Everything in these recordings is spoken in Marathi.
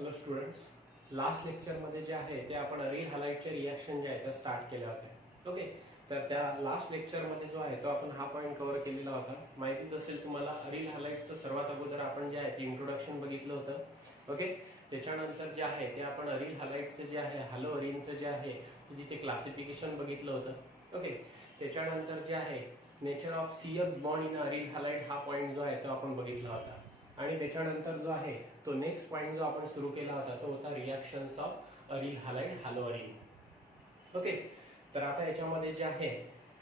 हॅलो स्टुडंट्स, लास्ट लेक्चरमध्ये जे आहे ते आपण अरिल हलाइडचे रिॲक्शन जे आहे ते स्टार्ट केले होते. ओके, तर त्या लास्ट लेक्चरमध्ये जो आहे तो आपण हा पॉईंट कव्हर केलेला होता. माहितीच असेल तुम्हाला, अरिल हलाइडचं सर्वात अगोदर आपण जे आहे ते इंट्रोडक्शन बघितलं होतं. ओके, त्याच्यानंतर जे आहे ते आपण अरिल हलाइडचं जे आहे हॅलो अरिनचं जे आहे तिथे क्लासिफिकेशन बघितलं होतं. ओके, त्याच्यानंतर जे आहे nature of CH bond in aryl halide हा पॉईंट जो आहे तो आपण बघितला होता. आणि त्याच्यानंतर जो आहे तो नेक्स्ट पॉईंट जो आपण सुरू केला होता तो होता reactions of aryl halide haloarene. Okay, तर आता याच्यामध्ये जे आहे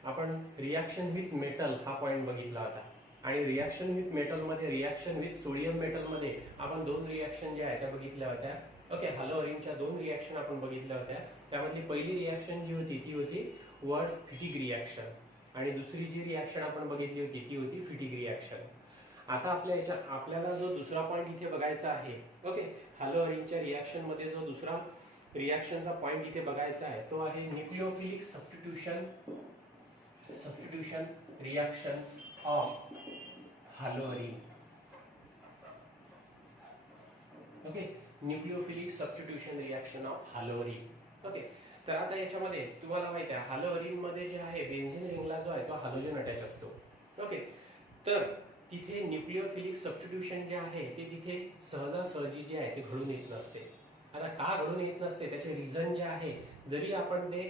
आपण रिॲक्शन विथ मेटल हा पॉईंट बघितला होता. आणि रिॲक्शन विथ मेटल मध्ये, रिॲक्शन विथ सोडियम मेटल मध्ये आपण दोन रिॲक्शन ज्या आहेत त्या बघितल्या होत्या. ओके, हॅलो अरिनच्या दोन रिॲक्शन आपण बघितल्या होत्या. त्यामधली पहिली रिॲक्शन जी होती ती होती वर्ड्स फिटिक रिॲक्शन, आणि दुसरी जी रिॲक्शन आपण बघितली होती ती होती फिटिक रिॲक्शन. आता आपल्याला जो दुसरा पॉईंट इथे बघायचा आहे, ओके, हॅलो अरिनच्या रिॲक्शन मध्ये जो दुसरा रिॲक्शनचा पॉईंट इथे बघायचा आहे तो आहे nucleophilic substitution reaction of haloarene. Okay, nucleophilic substitution reaction of haloarene. Okay, तर आता याच्यामध्ये तुम्हाला माहिती आहे हॅलो अरिन मध्ये जे आहे बेन्झीन रिंगला जो आहे तो हॅलोजन अटॅच असतो. ओके, तर तिथे न्यूक्लियोफिलिक सबस्टिट्यूशन जे आहे ते तिथे सहजासहजी जे आहे ते घडून येत नसते. आता का घडून येत नसते त्याचे रिझन जे आहे, जरी आपण ते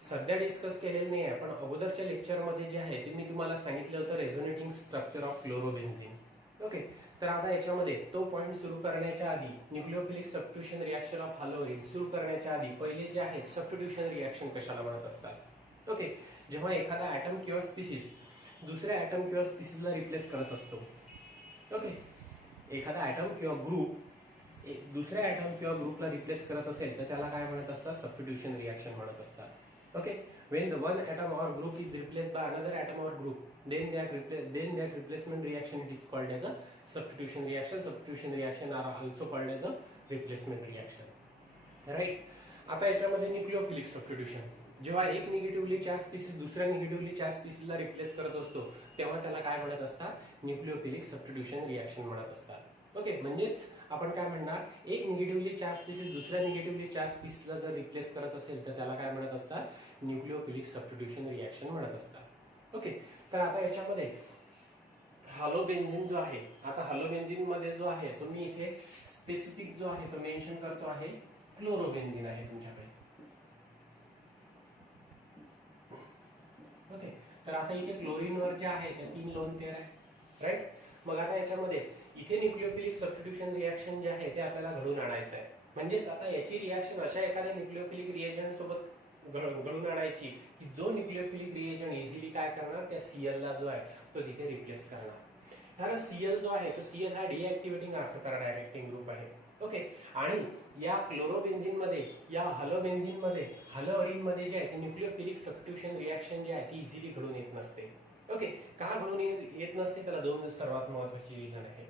सध्या डिस्कस केलेले नाही आहे, पण अगोदरच्या लेक्चरमध्ये जे आहे ते मी तुम्हाला सांगितलं होतं resonating structure of chlorobenzene. Okay, तर आता याच्यामध्ये तो पॉईंट सुरू करण्याच्या आधी nucleophilic substitution reaction of haloarene सुरू करण्याच्या आधी पहिले जे आहे सबस्टिट्यूशन रिॲक्शन कशाला म्हणत असतात. ओके, जेव्हा एखादा ॲटम किंवा स्पीसीस दुसऱ्या ॲटम किंवा स्पीसीसला रिप्लेस करत असतो. ओके, एखादा ॲटम किंवा ग्रुप दुसऱ्या ॲटम किंवा ग्रुपला रिप्लेस करत असेल तर त्याला काय म्हणत असतात, सबस्टिट्यूशन रिॲक्शन म्हणत असतात. Okay, when the one atom or group is replaced by another atom or group, then that replacement reaction is called as a substitution reaction. Substitution reaction are also called as a replacement reaction. Right? आता याच्यामध्ये न्यूक्लियोफिलिक सबस्टिट्यूशन, जेव्हा एक निगेटिव्हली चार्ज स्पीसीस दुसऱ्या निगेटिव्हली चार्ज स्पीसीसला रिप्लेस करत असतो तेव्हा त्याला काय म्हणत असतात, न्यूक्लियोफिलिक सबस्टिट्यूशन रिॲक्शन म्हणत असतात. ओके, म्हणजेच आपण काय म्हणणार, एक निगेटिव्हली चार्ज स्पीसीस दुसऱ्या निगेटिव्हली चार्ज स्पीसीसला जर रिप्लेस करत असेल तर त्याला काय म्हणत असतात, न्यूक्लियोफिलिक सबस्टिट्यूशन रिॲक्शन म्हणत असतात. ओके, तर आता याच्यामध्ये हॅलोबेन्झीन जो आहे, आता हॅलोबेन्झीन मध्ये जो आहे तो मी इथे स्पेसिफिक जो आहे तो मेन्शन करतो आहे क्लोरोबेन्झीन आहे तुमच्याकडे. ओके, तर आता इथे क्लोरीनवर जे आहे त्या 3 लोन पेअर आहे. राईट, मग आता याच्यामध्ये इथे न्यूक्लियोफिलिक सबस्टिट्यूशन रिॲक्शन जे आहे ते आपल्याला घडून आणायचं आहे. म्हणजेच आता याची रिॲक्शन अशा एखाद्या न्यूक्लियोफिलिक रिएजंट सोबत घडून आणायची की जो न्यूक्लियोफिलिक रिएजंट इझिली काय करणार, त्या Cl ला जो आहे तो तिथे रिप्लेस करणार. कारण Cl जो आहे तो Cl हा डिऍक्टिव्हेटिंग अर्थ डायरेक्टिंग ग्रुप आहे. ओके, आणि या क्लोरोबेन्झीन मध्ये, या हॅलोबेन्झीन मध्ये, हॅलो अरिन मध्ये जे आहे ते न्यूक्लियोफिलिक सबस्टिट्यूशन रिॲक्शन जे आहे ती इझिली घडून येत नसते. ओके, का घडून येत नसते त्याला दोन सर्वात महत्त्वाची रिझन आहे.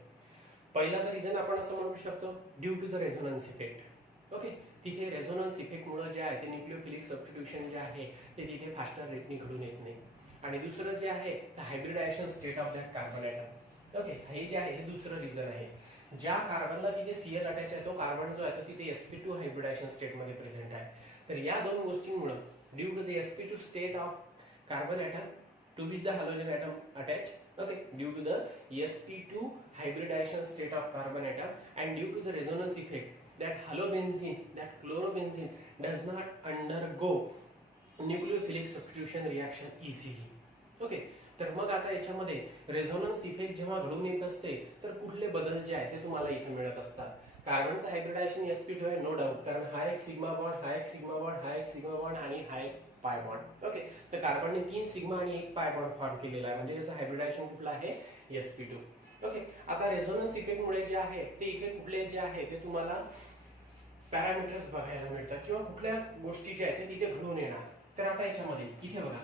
पहिला रिझन आपण असं म्हणू शकतो due to the resonance effect. Okay, तिथे रेझोनन्स इफेक्ट मुळे जे आहे ते न्यूक्लियोफिलिक सबस्टिट्यूशन जे आहे ते तिथे फास्टर रेटने घडून येत नाही. आणि दुसरं जे आहे ते hybridization state of that carbon atom. Okay, हे जे आहे हे दुसरं रिझन आहे. ज्या कार्बनला तिथे Cl अटॅच आहे तो कार्बन जो आहे तो तिथे sp2 हायब्रिडायझेशन स्टेट मध्ये प्रेझेंट आहे. तर या दोन गोष्टींमुळे due to the sp2 state of carbon atom to which the halogen atom attached, okay, due to the sp2 hybridization state of carbon atom and due to the resonance effect that halobenzene, that chlorobenzene does not undergo nucleophilic substitution reaction easily. Okay, तर मग आता याच्यामध्ये रेझोनन्स इफेक्ट जेव्हा घडून येत असते तर कुठले बदल जे आहे ते तुम्हाला इथे मिळत असतात. कार्बनचं हायब्रिडायझेशन sp2 आहे, नो डाऊट, कारण हा एक सिग्मा बॉन्ड, हा एक सिग्मा बॉन्ड, हा एक सिग्मा बॉन्ड आणि हा एक पाय बॉन्ड. ओके, तर कार्बनने 3 सिग्मा आणि 1 पाय बॉन्ड फॉर्म केलेला आहे, म्हणजे त्याचं हायब्रिडायझेशन कुठलं आहे, sp2. ओके, आता रेझोनन्स इफेक्ट मुळे जे आहे ते इथे कुठले जे आहे ते तुम्हाला पॅरामीटर्स बघायला मिळतात किंवा कुठल्या गोष्टी ज्या आहेत ते तिथे घडून येणार. तर आता याच्यामध्ये इथे बघा,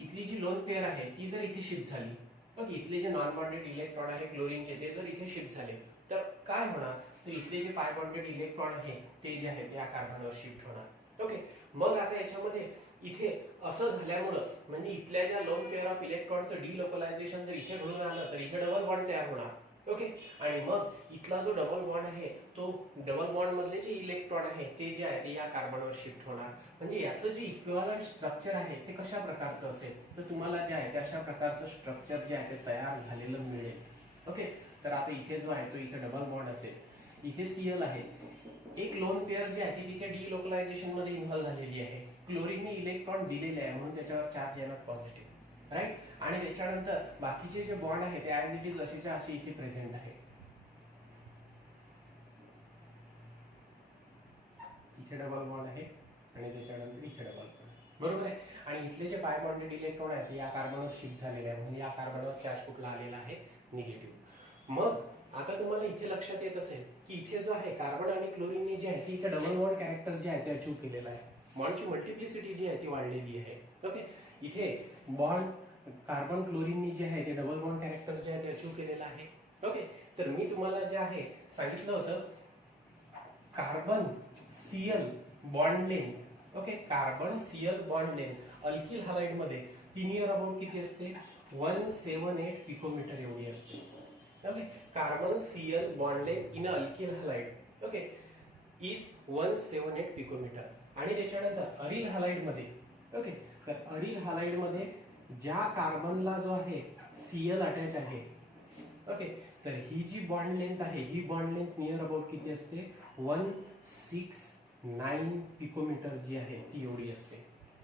इथली जी लोन पेअर आहे ती जर इथे शिफ्ट झाली, ओके, इथले जे नॉन बॉन्डेड इलेक्ट्रॉन आहे क्लोरीनचे ते जर इथे शिफ्ट झाले तर काय होणार, तर इथले जे पाय बॉन्डेड इलेक्ट्रॉन आहे ते जे आहे त्या कार्बनवर शिफ्ट होणार. ओके, मग आता याच्यामध्ये इथे असं झाल्यामुळे म्हणजे इथल्या ज्या लोन पेअर ऑफ इलेक्ट्रॉनचं डिलोकलायझेशन जर इथे घडून आलं तर इथे डबल बॉन्ड तयार होणार. ओके, आणि मग इथला जो डबल बॉन्ड आहे तो डबल बॉन्ड मधले जे इलेक्ट्रॉन आहे ते जे आहे ते या कार्बनवर शिफ्ट होणार. म्हणजे याचं जे इक्विव्हॅलंट स्ट्रक्चर आहे ते कशा प्रकारचं असेल तर तुम्हाला जे आहे अशा प्रकारचं स्ट्रक्चर जे आहे ते तयार झालेलं मिळेल. ओके, तर आता इथे जो आहे तो इथे डबल बॉन्ड असेल, इथे Cl आहे, एक लोन पेअर जी आहे ती तिथे डिलोकलायझेशन मध्ये इन्व्हॉल्व झालेली आहे. क्लोरीनने इलेक्ट्रॉन दिलेले आहे म्हणून त्याच्यावर चार्ज येणार पॉझिटिव्ह, राईट. आणि त्याच्यानंतर बाकीचे जे बॉन्ड आहे ते ऍज इट इज असेच्या असे इथे प्रेझेंट आहे. इथे डबल बॉन्ड आहे आणि त्याच्यानंतर इथे डबल बॉन्ड, बरोबर आहे. आणि इथले जे पाय बॉन्डेड इलेक्ट्रॉन आहेत या कार्बनवर शिफ्ट झालेले आहे म्हणजे या कार्बनवर चार्ज कुठला आलेला आहे, निगेटिव्ह. मग आता तुम्हाला इथे लक्षात येत असेल की इथे जो आहे कार्बन आणि क्लोरीनने जे आहे इथे डबल बॉन्ड कॅरेक्टर जे आहे ते अचीव केलेलं आहे. बॉन्डची मल्टिप्लिसिटी जी आहे ती वाढलेली आहे. ओके, इथे बॉन्ड कार्बन क्लोरीनने जे आहे ते डबल बॉन्ड कॅरेक्टर जे आहे ते अचीव केलेलं आहे. ओके, तर मी तुम्हाला जे आहे सांगितलं होतं carbon Cl bond length, okay, carbon Cl bond length alkyl halide मध्ये नियर अबाउट किती असते, 178 पिकोमीटर एवढी असते. Okay, carbon Cl bond length in alkyl halide, okay, is 178 picometre. आणि त्याच्यानंतर अरिल हॅलाइड मध्ये, ओके, तर अरिल हॅलाइड मध्ये ज्या कार्बनला जो आहे Cl अटॅच आहे, ओके, तर ही जी बॉन्ड लेंथ आहे ही बॉन्ड लेंथ नियर अबाउट किती असते, 169 पिकोमीटर जी आहे ती एवढी असते.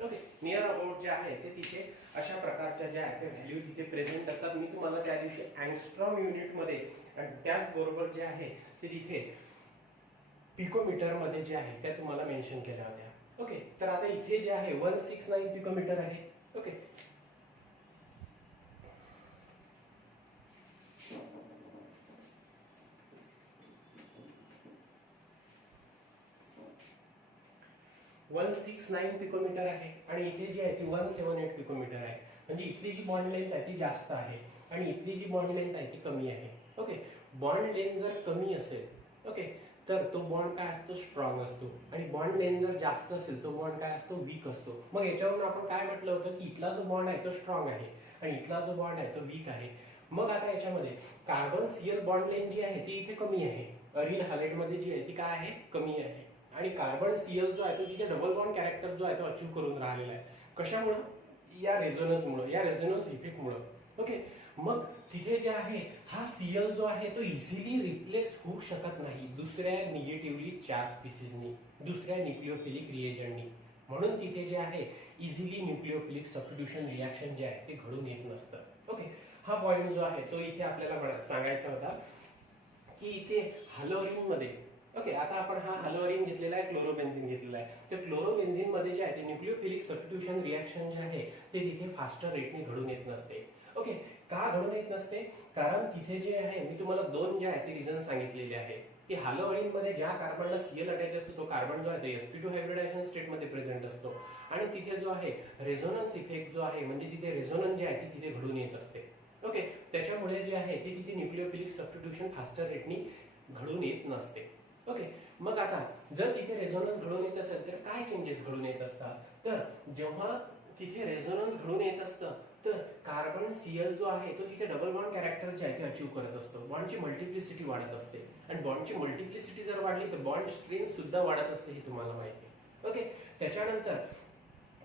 ओके, नियर अबाउट जे आहे ते तिथे अशा प्रकारच्या ज्या आहेत त्या व्हॅल्यू तिथे प्रेझेंट असतात. मी तुम्हाला त्या दिवशी अँगस्ट्रॉम युनिट मध्ये आणि त्याचबरोबर जे आहे ते तिथे पिकोमीटर मध्ये जे आहे त्या तुम्हाला मेन्शन केल्या होत्या. ओके, तर आता इथे जे आहे 169 पिकोमीटर आहे. ओके, वन 169 पिकोमीटर आहे आणि इथे जी आहे ती 178 पिकोमीटर आहे. म्हणजे इथली जी बॉन्ड लेंथ आहे ती जास्त आहे आणि इथली जी बॉन्ड लेंथ आहे ती कमी आहे. ओके, बॉन्ड लेंथ जर कमी असेल, ओके, तर तो बॉन्ड काय असतो, स्ट्रॉंग असतो. आणि बॉन्ड लेंथ जर जास्त असेल तो बॉन्ड काय असतो, वीक असतो. मग याच्यावरून आपण काय म्हटलं होतं की इथला जो बॉन्ड आहे तो स्ट्रॉंग आहे आणि इथला जो बॉन्ड आहे तो वीक आहे. मग आता याच्यामध्ये कार्बन Cl बॉन्ड लेंथ जी आहे ती इथे कमी आहे, अरिल हॅलाइड मध्ये जी आहे ती काय आहे, कमी आहे. आणि कार्बन Cl जो आहे तो तिथे डबल बॉन्ड कॅरेक्टर जो आहे तो अचीव करून राहिलेला आहे. कशामुळे, या रेझोनन्समुळे, या रेझोनन्स इफेक्टमुळे. ओके, मग तिथे जे आहे हा Cl जो आहे तो इझिली रिप्लेस होऊ शकत नाही दुसऱ्या निगेटिव्हली चार्ज स्पीसीजनी, दुसऱ्या न्यूक्लिओफिलिक रिएजंटनी. म्हणून तिथे जे आहे इझिली न्यूक्लिओफिलिक सबस्टिट्यूशन रिएक्शन जे आहे ते घडून येत नसतं. ओके, हा पॉइंट जो आहे तो इथे आपल्याला सांगायचा होता की इथे हॅलोरिन मध्ये, ओके, आता आपण हा हॅलोरिन घेतलेला आहे, क्लोरोबेन्झिन घेतलेला आहे. तर क्लोरोबेन्झिन मध्ये जे आहे ते न्यूक्लिओफिलिक सबस्टिट्यूशन रिएक्शन जे आहे ते तिथे फास्टर रेटने घडून येत नसते. ओके, का घडून येत नसते, कारण तिथे जे आहे मी तुम्हाला दोन जे आहे ते रिझन सांगितलेले आहे की हॅलोरिन मध्ये ज्या कार्बनला Cl अटॅच असतो तो कार्बन जो आहे ते sp2 हायब्रिडायझेशन स्टेट मध्ये प्रेझेंट असतो आणि तिथे जो आहे रेझोनन्स इफेक्ट जो आहे म्हणजे तिथे रेझोनन्स जे आहे ते तिथे घडून येत असते. ओके, त्याच्यामुळे जे आहे ते तिथे न्यूक्लिओफिलिक सबस्टिट्यूशन फास्टर रेटनी घडून येत नसते. ओके, मग आता जर तिथे रेझोनन्स घडून येत असेल तर काय चेंजेस घडून येत असतात, तर जेव्हा तिथे रेझोनन्स घडून येत असतं तर कार्बन Cl जो आहे तो तिथे डबल बॉन्ड कॅरेक्टर जे आहे ते अचीव करत असतो. बॉन्डची मल्टिप्लिसिटी वाढत असते आणि बॉन्डची मल्टिप्लिसिटी जर वाढली तर बॉन्ड स्ट्रेंथ सुद्धा वाढत असते, हे तुम्हाला माहिती आहे. ओके, त्याच्यानंतर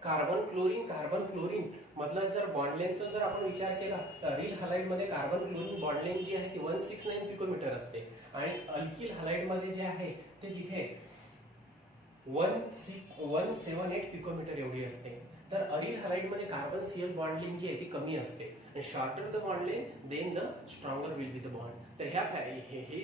कार्बन क्लोरीन मधला जर बॉन्ड लेंथचा जर आपण विचार केला तर अरिल हॅलाइड मध्ये कार्बन क्लोरीन बॉन्ड लेंथ जी आहे ती 169 पिकोमीटर असते आणि अल्किल हॅलाइड मध्ये जे आहे ते तिथे 178 पिकोमीटर एवढी असते. तर अरिल हॅलाइड मध्ये कार्बन Cl बॉन्ड लेंथ जी आहे ती कमी असते आणि shorter the bond length then the stronger will be the bond. तर हे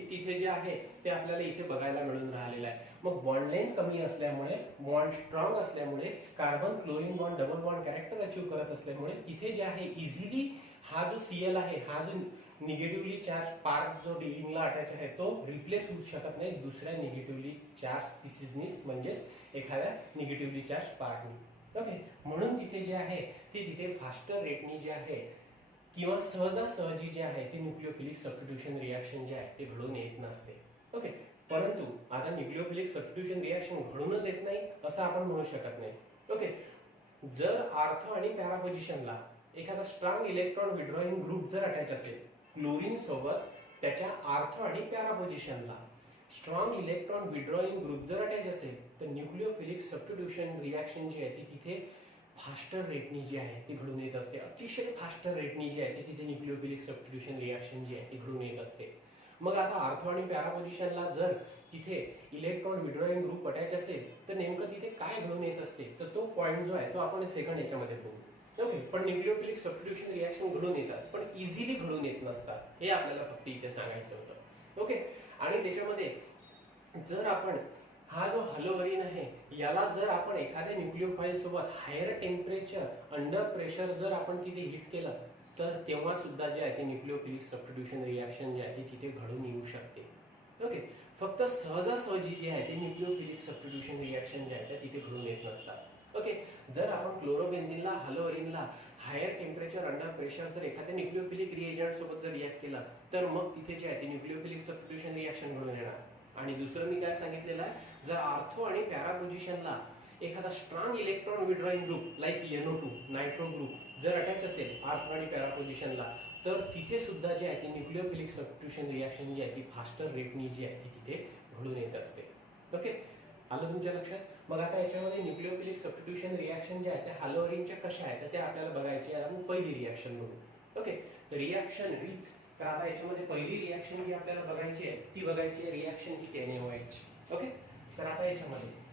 तिथे जे आहे ते आपल्याला इथे बघायला मिळून राहिलेलं आहे. मग बॉन्ड लेंथ कमी असल्यामुळे, बॉन्ड स्ट्रॉंग असल्यामुळे, carbon chlorine bond double bond character achieve करत असल्यामुळे तिथे जे आहे इझिली हा जो Cl आहे, हा जो निगेटिव्हली चार्ज पार्ट जो रिंगला अटॅच आहे तो रिप्लेस होऊ शकत नाही दुसऱ्या निगेटिव्हली चार्ज स्पीसीजनी, म्हणजेच एखाद्या निगेटिव्हली चार्ज पार्टनी. ओके, म्हणून तिथे जे आहे ते तिथे फास्टर रेटनी जे आहे किंवा सहजासहजी जे आहे ते न्यूक्लिओफिलिक सबस्टिट्यूशन रिएक्शन जे आहे ते घडून येत नसते. ओके, परंतु आता न्यूक्लिओफिलिक सबस्टिट्यूशन रिएक्शन घडूनच येत नाही असं आपण म्हणू शकत नाही. ओके, जर ऑर्थो आणि पॅरा पोझिशनला एखादा स्ट्रॉंग इलेक्ट्रॉन विड्रॉइंग ग्रुप जर अटॅच असेल क्लोरीन सोबत, त्याच्या आर्थो आणि पॅरा पोझिशनला स्ट्रॉंग इलेक्ट्रॉन विड्रॉइंग ग्रुप जर अटॅच असेल तर न्यूक्लिओफिलिक सबस्टिट्यूशन रिॲक्शन जी आहे ती तिथे फास्टर रेटनी जी आहे ती घडून येत असते. अतिशय फास्टर रेटनी जी आहे ती तिथे न्यूक्लिओफिलिक सबस्टिट्यूशन रिॲक्शन जी आहे ती घडून येत असते. मग आता आर्थो आणि पॅरा पोझिशनला जर तिथे इलेक्ट्रॉन विड्रॉइंग ग्रुप अटॅच असेल तर नेमकं तिथे काय घडून येत असते तर तो पॉईंट जो आहे तो आपण सेकंड याच्यामध्ये बघू. ओके, पण न्यूक्लिओफिलिक सबस्टिट्यूशन रिॲक्शन घडून येतात पण इझिली घडून येत नसतात हे आपल्याला फक्त इथे सांगायचं होतं. ओके, आणि त्याच्यामध्ये जर आपण हा जो हॅलोअरीन आहे याला जर आपण एखाद्या न्यूक्लिओफाईल सोबत हायर टेम्परेचर अंडर प्रेशर जर आपण तिथे हिट केलं तर तेव्हा सुद्धा जे आहे ते न्यूक्लिओफिलिक सबस्टिट्यूशन रिॲक्शन जे आहे ती तिथे घडून येऊ शकते. ओके, फक्त सहजासहजी जे आहे ते न्यूक्लिओफिलिक सबस्टिट्यूशन रिॲक्शन जे आहे ते तिथे घडून येत नसतात. ओके, जर आपण क्लोरोबेन्झिनला हॅलोअरीनला हायर टेम्परेचर अंडर प्रेशर जर एखाद्या न्यूक्लिओफिलिक रिएजंट सोबत जर रिॲक्ट केला तर मग तिथे जे आहे ते न्यूक्लिओफिलिक सबस्टिट्यूशन रिॲक्शन घडून येणार. आणि दुसरं मी काय सांगितलेलं आहे, जर आर्थो आणि पॅरा पोझिशनला एखादा strong electron withdrawing group like NO2 nitro group जर अटॅच असेल आर्थो आणि पॅरा पोझिशनला तर तिथे सुद्धा जे आहे ते न्यूक्लिओफिलिक सबस्टिट्यूशन रिॲक्शन जी आहे ती फास्टर रेटनी जी आहे ती तिथे घडून येत असते. ओके, आलं तुमच्या लक्षात. मग आता याच्यामध्ये न्यूक्लिओफिलिक सबस्टिट्यूशन रिॲक्शन जे आहे त्या हॅलोअरीनच्या कशा आहेत ते आपल्याला बघायची आहे. आपण पहिली रिॲक्शन बघू. ओके, रिॲक्शन विथ, तर आता याच्यामध्ये पहिली रिॲक्शन जी आपल्याला बघायची आहे ती बघायची आहे रिॲक्शन विथ NaOH. ओके, तर आता याच्यामध्ये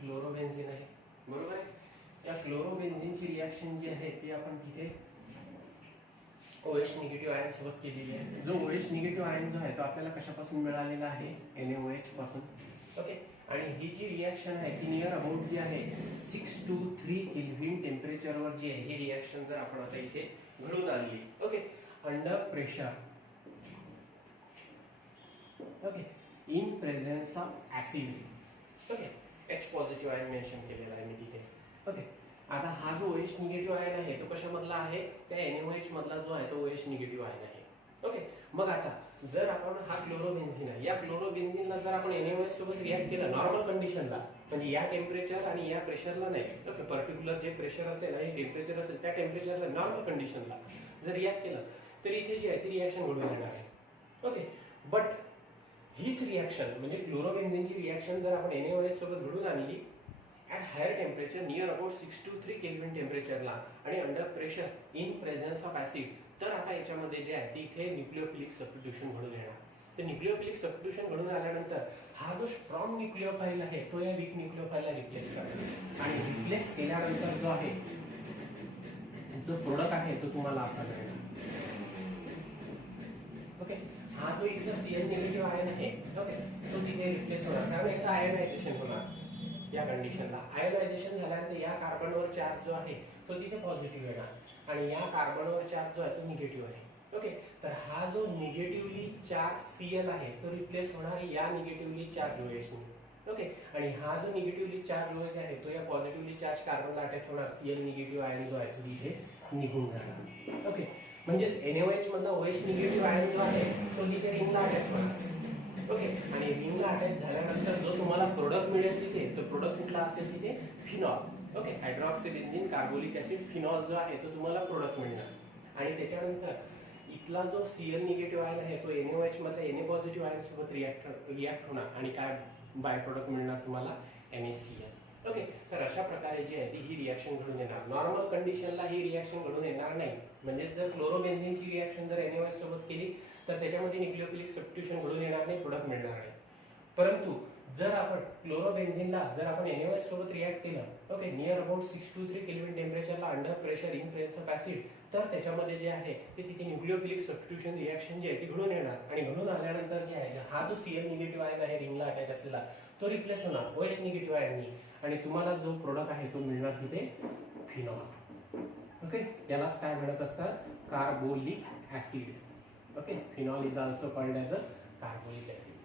फ्लोरोबेन्झिन आहे, बरोबर आहे. या फ्लोरोबेन्झिनची रिॲक्शन जी आहे ती आपण तिथे OH निगेटिव्ह आयन सोबत केलेली आहे. जो OH निगेटिव्ह आयन जो आहे तो आपल्याला कशापासून मिळालेला आहे, NaOH पासून. ओके, आणि ही जी रिॲक्शन आहे ती नियर अबाउट जी आहे 6 to 3 केल्विन टेम्परेचरवर जी आहे ही रिॲक्शन जर आपण आता इथे घडून आणली. Okay, under pressure. Okay, in presence of acid. Okay, H positive ion mention केलेला आहे मी तिथे. ओके, आता हा जो OH निगेटिव्ह आयन आहे तो कशामधला आहे, त्या NaOH मधला जो आहे तो OH निगेटिव्ह आयन आहे. ओके, मग आता जर आपण हा क्लोरोबेन्झिन आहे या क्लोरोबेन्झिनला जर आपण NaOH सोबत रिॲक्ट केलं नॉर्मल कंडिशनला म्हणजे या टेम्परेचर आणि या प्रेशरला नाही. ओके, पर्टिक्युलर जे प्रेशर असेल आणि टेम्परेचर असेल त्या टेम्परेचरला नॉर्मल कंडिशनला जर रिॲक्ट केलं तर इथे जी आहे ती रिॲक्शन घडून येणार आहे. ओके, बट हीच रिॲक्शन म्हणजे क्लोरोबेन्झिनची रिॲक्शन जर आपण NaOH सोबत घडून आणली at higher temperature near about 6 to 3 kelvin टेम्परेचरला आणि under pressure in presence of acid, तर आता याच्यामध्ये जे आहे ते इथे न्यूक्लिओफिलिक सबस्टिट्यूशन घडून येणार. तर न्यूक्लिओफिलिक सबस्टिट्यूशन घडून आल्यानंतर हा जो स्ट्रॉंग न्यूक्लिओफाईल आहे तो या वीक न्यूक्लिओफाईलला रिप्लेस करेल आणि रिप्लेस केल्यानंतर जो आहे जो प्रोडक्ट आहे तो तुम्हाला असा मिळेल. ओके, हा जो इथला Cl निगेटिव्ह आयन आहे ओके तो तिथे रिप्लेस होणार कारण याचं आयनायझेशन होणार. या कंडिशनला आयनायझेशन झाल्यानंतर या कार्बनवर चार्ज जो आहे तो तिथे पॉझिटिव्ह येणार आणि या कार्बनवर चार्ज जो आहे तो निगेटिव्ह आहे. ओके, तर हा जो निगेटिव्हली चार्ज Cl आहे तो रिप्लेस होणार या निगेटिव्हली चार्ज OH ने. ओके, आणि हा जो निगेटिव्हली चार्ज OH आहे तो या पॉझिटिव्हली चार्ज कार्बनला अटॅच होणार. Cl निगेटिव्ह आयन जो आहे तो तिथे निघून जाणार. ओके, म्हणजेच NaOH मधला OH निगेटिव्ह आयन जो आहे तो तिथे रिंगला अटॅच होणार. ओके, आणि रिंगला अटॅच झाल्यानंतर जो तुम्हाला प्रोडक्ट मिळेल तिथे तो प्रोडक्ट कुठला असेल तिथे phenol. Okay, hydroxy benzene carbolic acid phenol जो आहे तो तुम्हाला प्रोडक्ट मिळणार आणि त्याच्यानंतर इथला जो Cl निगेटिव्ह आयन आहे तो NaOH मधल्या Na पॉझिटिव्ह आयन सोबत रिॲक्ट होणार आणि काय बाय प्रोडक्ट मिळणार तुम्हाला NaCl. ओके, तर अशा प्रकारे जी आहे ती ही रिॲक्शन घडून येणार. नॉर्मल कंडिशनला ही रिॲक्शन घडून येणार नाही. म्हणजे जर क्लोरोबेन्झिनची रिॲक्शन जर NaOH सोबत केली तर त्याच्यामध्ये न्यूक्लिओफिलिक सबस्टिट्यूशन घडून येणार नाही, प्रोडक्ट मिळणार नाही. परंतु जर आपण क्लोरोबेन्झिनला जर आपण NaOH सोबत रिॲक्ट केलं okay near about 6 to 3 kelvin टेम्परेचरला under pressure in presence of acid तर त्याच्यामध्ये जे आहे ते तिथे न्यूक्लिओफिलिक सबस्टिट्यूशन रिॲक्शन जी आहे ती घडून येणार आणि घडून आल्यानंतर जे आहे हा जो Cl निगेटिव्ह आयन आहे रिंगला अटॅच असलेला तो रिप्लेस होणार OH निगेटिव्ह आयननी आणि तुम्हाला जो प्रोडक्ट आहे तो मिळणार तिथे फिनॉल. ओके, यालाच काय म्हणत असतात carbolic acid. Okay, phenol is also called as a carbolic acid.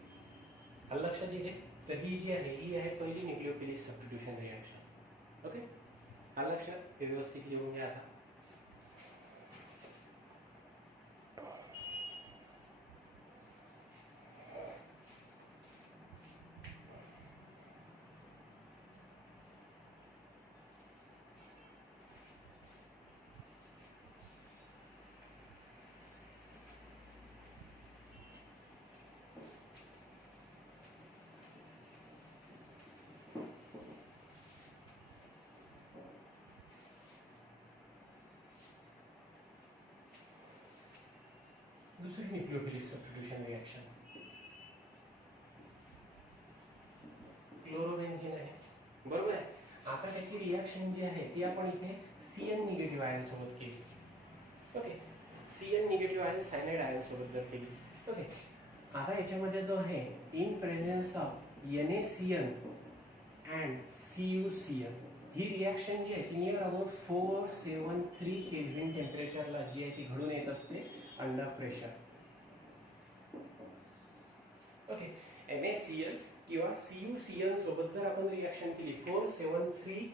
आलं लक्षात इथे. तर ही जी आहे ही आहे पहिली न्यूक्लियोफिलिक सबस्टिट्यूशन रिएक्शन. ओके, आलं लक्षात. हे व्यवस्थित लिहून घ्या आता. दुसरी न्यूक्लियोफिलिक सबस्टिट्यूशन रिएक्शन क्लोरोबेन्झीन आहे, बरोबर आहे. आता त्याची रिएक्शन जी आहे ती आपण इथे CN निगेटिव्ह आयन सोबत केली. Okay, CN negative ion cyanide ion सोबत जर केली. ओके, आता याच्यामध्ये जो आहे in presence of NaCN and CuCN ही रिएक्शन जी आहे ती नियर अबाउट 473 केल्विन टेम्परेचरला जी आहे ती घडून येत असते अंडर प्रेशर. ओके, NaCN किंवा CuCN सोबत जर आपण रिएक्शन केली 473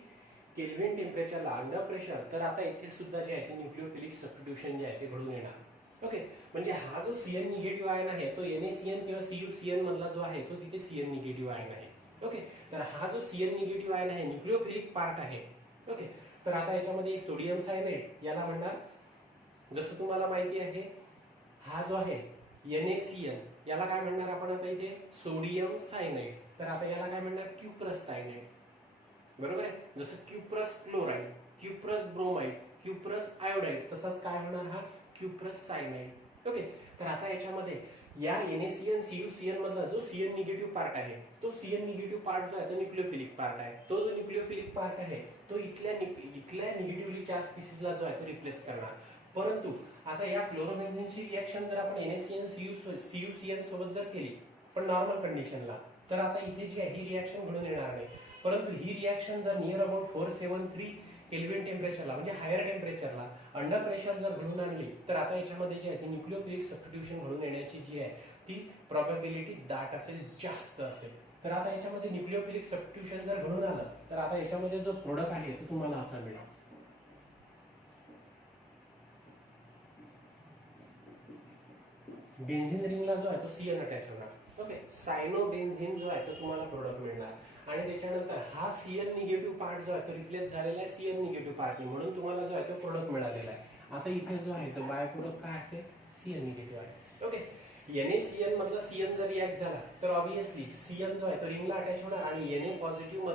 केल्विन टेम्परेचरला अंडर प्रेशर, तर आता इथे सुद्धा जे आहे ते न्यूक्लियोफिलिक सबस्टिट्यूशन जे आहे ते घडून येणार. ओके, म्हणजे हा जो CN निगेटिव्ह आयन आहे तो NaCN किंवा CuCN मधला जो आहे तो तिथे CN निगेटिव्ह आयन आहे. ओके, तर हा जो CN निगेटिव्ह आयन आहे न्यूक्लियोफिलिक पार्ट आहे. ओके, तर आता याच्यामध्ये सोडियम सायनाइड याला म्हणणार, जसं तुम्हाला माहिती आहे हा जो आहे NaCN याला काय म्हणणार आपण आता इथे सोडियम सायनाइड. तर आता याला काय म्हणणार क्युप्रस सायनाइड, बरोबर आहे. जसं cuprous chloride, cuprous bromide, cuprous iodide, तसंच काय होणार हा क्युप्रस सायनाइड. ओके, तर आता याच्यामध्ये या NaCN CuCN मधला जो CN निगेटिव्ह पार्ट आहे तो CN निगेटिव्ह पार्ट जो आहे तो न्यूक्लियोफिलिक पार्ट आहे. तो जो न्यूक्लियोफिलिक पार्ट आहे तो इथल्या निगेटिव्हली चार्ज स्पीसीजला जो आहे तो रिप्लेस करणार. परंतु आता या क्लोरोबेन्झीनची रिएक्शन जर आपण NaCN CuCN सोबत जर केली पण नॉर्मल कंडिशनला, तर आता इथे जी आहे ही रिएक्शन घडून येणार नाही. परंतु ही रिएक्शन जर नियर अबाउट 473 केल्विन टेम्परेचरला म्हणजे हायर टेम्परेचरला अंडर प्रेशर जर घडून आणली, तर आता याच्यामध्ये जे आहे ती न्यूक्लियोफिलिक सबस्टिट्यूशन घडून येण्याची जी आहे ती प्रोबॅबिलिटी दाट असेल, जास्त असेल. तर आता याच्यामध्ये न्यूक्लियोफिलिक सबस्टिट्यूशन जर घडून आलं तर आता याच्यामध्ये जो प्रोडक्ट आहे तो तुम्हाला असा मिळेल. बेन्झीन रिंगला जो आहे तो CN अटॅच होणार. ओके, सायनोबेन्झीन जो आहे तो तुम्हाला प्रोडक्ट मिळणार आणि त्याच्यानंतर हा CN निगेटिव्ह पार्ट जो आहे तो रिप्लेस झालेला आहे CN निगेटिव्ह पार्टने, म्हणून तुम्हाला जो आहे तो प्रोडक्ट मिळालेला आहे. आता इथे जो आहे तो बाय प्रोडक्ट काय असेल CN निगेटिव्ह आहे. ओके, NaCN मधला CN जर रिॲक्ट झाला तर ऑब्विसली CN जो आहे तो रिंगला अटॅच होणार आणि Na पॉझिटिव्ह